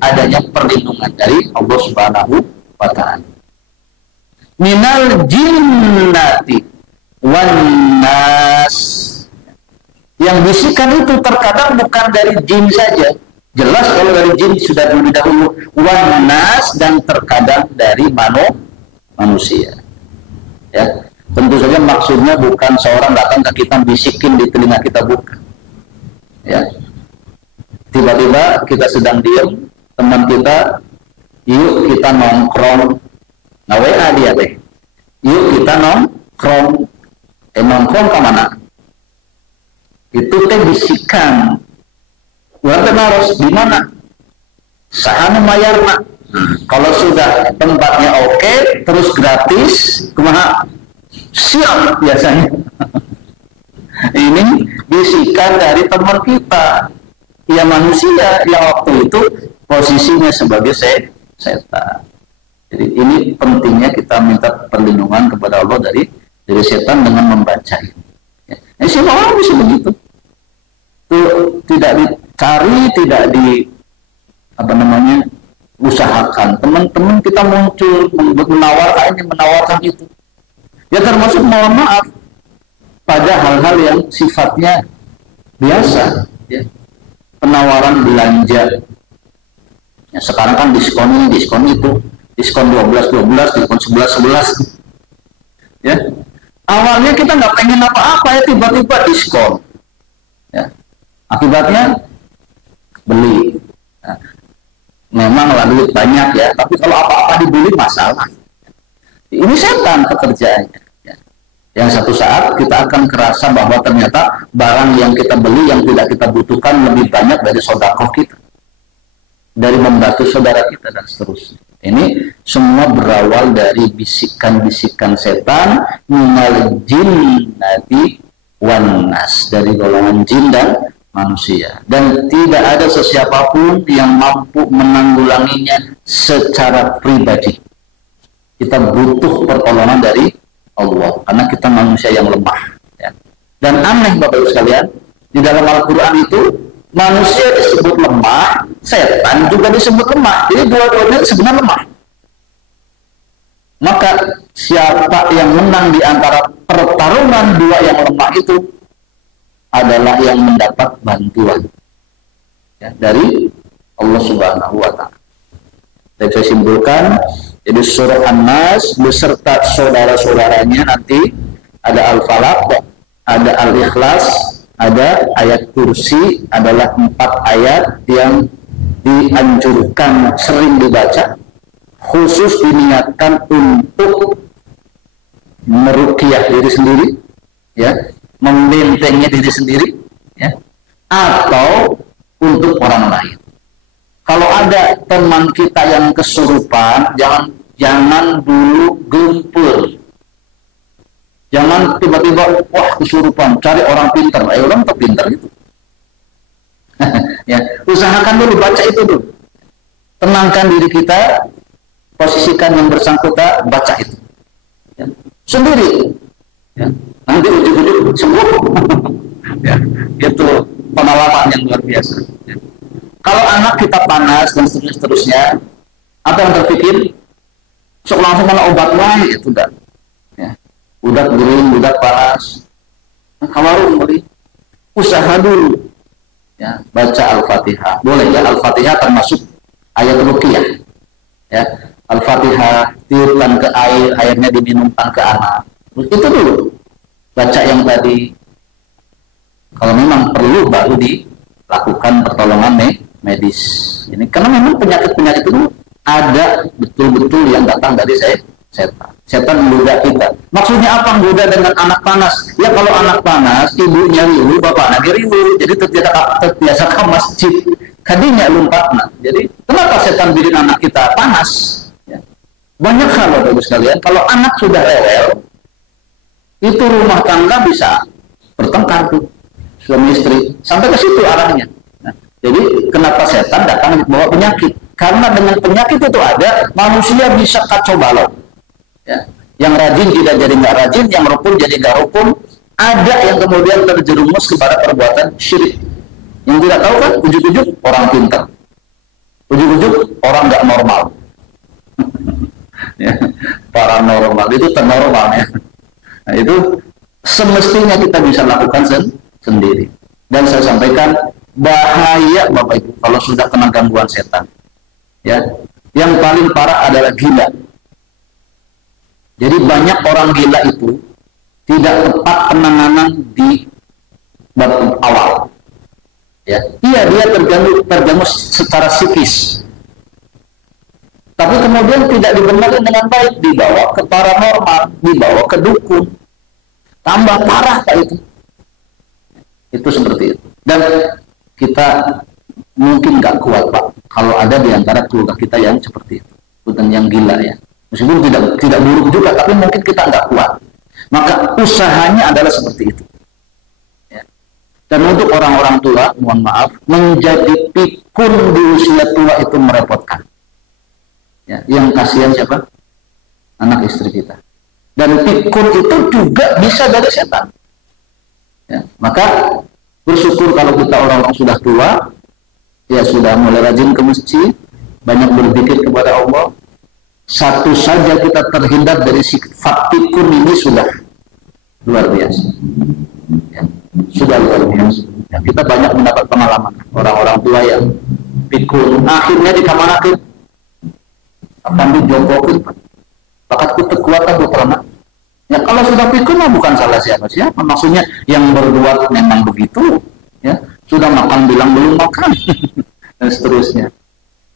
adanya perlindungan dari Allah Subhanahu wa Ta'ala. Minal jinnati wan nas. Yang bisikan itu terkadang bukan dari jin saja. Jelas kalau dari jin sudah lebih dahulu, wan nas, dan terkadang dari manusia. Ya. Tentu saja maksudnya bukan seorang datang ke kita bisikin di telinga kita, bukan. Ya. Tiba-tiba kita sedang diam, teman kita, yuk kita nongkrong. Nah, WA dia deh. Yuk kita nongkrong. Nongkrong ke mana? Itu teh bisikan. Berarti harus di mana? Sahana mayarna. Kalau sudah tempatnya oke, terus gratis, kumaha? Siap biasanya. Ini bisikan dari teman kita, ya manusia yang waktu itu posisinya sebagai setan. Jadi ini pentingnya kita minta perlindungan kepada Allah dari setan dengan membaca ini. Ya. Semua orang bisa begitu. Itu tidak dicari, tidak usahakan usahakan teman-teman kita muncul menawarkan ini, menawarkan itu. Ya termasuk mohon maaf pada hal-hal yang sifatnya biasa, ya. Penawaran belanja. Ya, sekarang kan diskon ini, diskon itu, diskon 12, diskon 11. Ya. Awalnya kita nggak pengen apa-apa, ya tiba-tiba diskon. Ya. Akibatnya beli. Nah, memang lah duit banyak ya, tapi kalau apa-apa dibeli masalah. Ini setan pekerjaannya. Ya. Yang satu saat kita akan kerasa bahwa ternyata barang yang kita beli yang tidak kita butuhkan lebih banyak dari sedekah kita, dari membantu saudara kita dan seterusnya. Ini semua berawal dari bisikan-bisikan setan minal jinnati wan nas, dari golongan jin dan manusia, dan tidak ada sesiapapun yang mampu menanggulanginya secara pribadi. Kita butuh pertolongan dari Allah karena kita manusia yang lemah, ya. Dan aneh Bapak Ibu sekalian, di dalam Al-Quran itu manusia disebut lemah, setan juga disebut lemah. Jadi dua-duanya sebenarnya lemah. Maka siapa yang menang di antara pertarungan dua yang lemah itu adalah yang mendapat bantuan, ya, dari Allah Subhanahu wa Ta'ala. Dan saya simpulkan, jadi surah An-Nas beserta saudara-saudaranya nanti ada Al-Falaq, ada Al-Ikhlas, ada ayat kursi, adalah 4 ayat yang dianjurkan sering dibaca, khusus diniatkan untuk meruqyah diri sendiri, ya, membentengi diri sendiri, ya, atau untuk orang lain. Kalau ada teman kita yang kesurupan, jangan dulu gempur. Jangan tiba-tiba, wah kesurupan, cari orang pintar. Orang terpintar itu. Ya, usahakan dulu baca itu dulu. Tenangkan diri kita, posisikan yang bersangkutan, baca itu. Ya. Sendiri. Ya. Nanti ujung-ujung sembuh. Ya, itu pengalaman yang luar biasa. Ya. Kalau anak kita panas dan seterusnya, apa yang terpikir? Sok langsung mana obat lain itu enggak. Ya. Udah kering, udah panas. Nah, kawarung beli. Usaha dulu. Ya, baca Al-Fatihah. Boleh ya, Al-Fatihah termasuk ayat ruqyah. Ya, Al-Fatihah tiupkan ke air, airnya diminumkan ke anak. Itu dulu. Baca yang tadi. Kalau memang perlu baru dilakukan pertolongan medis. Ini karena memang penyakit-penyakit itu ada betul-betul yang datang dari setan. Setan menggoda kita. Maksudnya apa menggoda dengan anak panas? Ya kalau anak panas, ibunya riuh, bapaknya riuh, jadi terbiasa ke masjid. Kadinya lumpatna. Jadi kenapa setan bikin anak kita panas? Ya. Banyak hal Bapak Ibu sekalian. Kalau anak sudah rewel, itu rumah tangga bisa bertengkar tuh suami istri. Sampai ke situ arahnya. Nah, jadi kenapa setan datang membawa penyakit? Karena dengan penyakit itu ada, manusia bisa kacau balau. Ya. Yang rajin tidak jadi nggak rajin, yang rukun jadi nggak rukun. Ada yang kemudian terjerumus kepada perbuatan syirik. Yang tidak tahu kan, ujuk-ujuk orang pintar, ujuk-ujuk orang nggak normal. Ya, paranormal itu ternormal ya. Nah, itu semestinya kita bisa lakukan sendiri. Dan saya sampaikan, bahaya Bapak Ibu kalau sudah kena gangguan setan. Ya, yang paling parah adalah gila. Jadi banyak orang gila itu tidak tepat penanganan di bab awal. Ya, iya dia terganggu secara psikis. Tapi kemudian tidak dibenahi dengan baik, dibawa ke paranormal, dibawa ke dukun. Tambah parah Pak itu. Itu seperti itu. Dan kita mungkin nggak kuat Pak kalau ada di antara keluarga kita yang seperti itu, bukan yang gila ya. Meskipun tidak buruk juga, tapi mungkin kita nggak kuat. Maka usahanya adalah seperti itu. Ya. Dan untuk orang-orang tua, mohon maaf, menjadi pikun di usia tua itu merepotkan. Ya, yang kasihan siapa? Anak istri kita. Dan pikun itu juga bisa dari setan. Ya, maka bersyukur kalau kita orang-orang sudah tua, ya sudah mulai rajin ke masjid, banyak berzikir kepada Allah, satu saja kita terhindar dari sifat pikun ini sudah luar biasa. Ya, sudah luar biasa. Ya, kita banyak mendapat pengalaman orang-orang tua yang pikun, akhirnya dikamanakeun, akan dijogokin, bakat kita kuat putrana. Ya kalau sudah pikun mah bukan salah siapa-siapa, maksudnya yang berbuat memang begitu, ya sudah makan bilang belum makan dan seterusnya.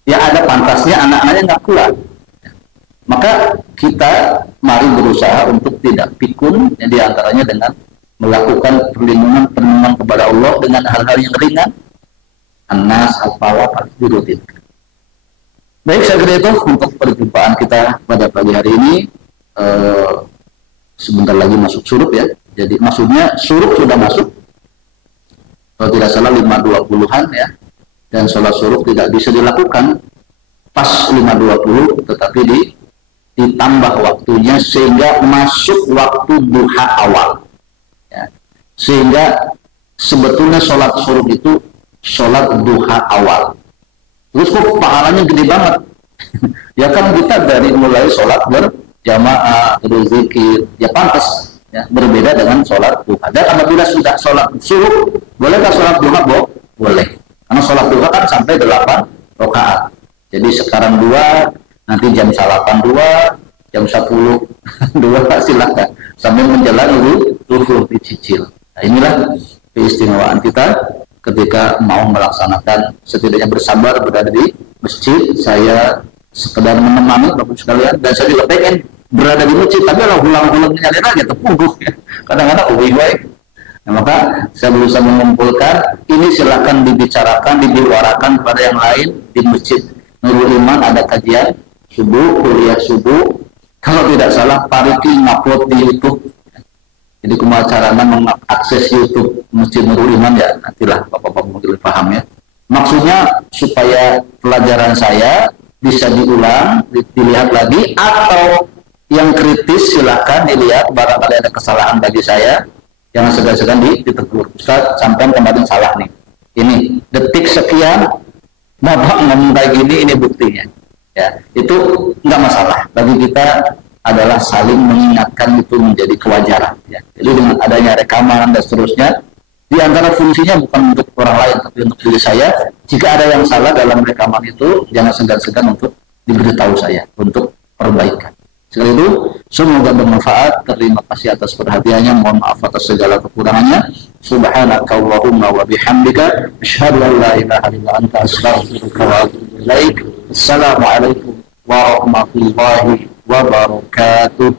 Ya ada pantasnya anak-anaknya nggak kuat. Maka kita mari berusaha untuk tidak pikun, ya, diantaranya dengan melakukan perlindungan kepada Allah dengan hal-hal yang ringan. An-Nas, Al-Falaq, dirutinkan. Baik, saya kira itu untuk perjumpaan kita pada pagi hari ini. Sebentar lagi masuk syuruk ya. Jadi maksudnya syuruk sudah masuk. Kalau tidak salah 5.20-an ya. Dan sholat syuruk tidak bisa dilakukan pas 5.20, tetapi ditambah waktunya sehingga masuk waktu duha awal. Ya. Sehingga sebetulnya sholat syuruk itu sholat duha awal. Terus kok pahalanya gede banget. Ya kan kita dari mulai sholat berjamaah, berzikir, ya pantas ya, berbeda dengan sholat duha. Dan apabila sudah sholat syuruk, bolehkah sholat duha? Boleh. Karena sholat duha kan sampai 8 rakaat. Jadi sekarang 2, nanti jam 8 2, jam 10 2, silakan. Sambil menjelang zuhur dicicil. Nah, inilah keistimewaan kita ketika mau melaksanakan, setidaknya bersabar berada di masjid. Saya sekedar menemani Bapak sekalian, dan saya juga pengen berada di masjid, tapi kalau ulang-ulang nyalin aja terpunggung ya. Kadang-kadang baik. Nah, maka saya berusaha mengumpulkan ini, silahkan dibicarakan, dibiwarakan kepada yang lain. Di Masjid Nurul Iman ada kajian subuh, kuliah subuh. Kalau tidak salah Pariki ngupload di YouTube. Jadi kumaha caranya mengakses YouTube Masjid Nurul Iman ya, nantilah Bapak-bapak mungkin paham ya. Maksudnya supaya pelajaran saya bisa diulang, dilihat lagi, atau yang kritis silahkan dilihat, barangkali ada kesalahan bagi saya, jangan segan-segan ditegur. Ustaz, sampai kemarin salah nih. Ini detik sekian Bapak ngomong kayak gini, ini buktinya. Ya, itu nggak masalah. Bagi kita adalah saling mengingatkan, itu menjadi kewajaran. Ya. Jadi dengan adanya rekaman dan seterusnya, di antara fungsinya bukan untuk orang lain, tapi untuk diri saya. Jika ada yang salah dalam rekaman itu, jangan segan-segan untuk diberitahu saya, untuk perbaikan. Sekali itu, semoga bermanfaat. Terima kasih atas perhatiannya. Mohon maaf atas segala kekurangannya. Subhanaka Allahumma wa bihamdika asyhadu an la ilaha illa anta astaghfiruka wa atubu ilaik. Assalamualaikum warahmatullahi wabarakatuh.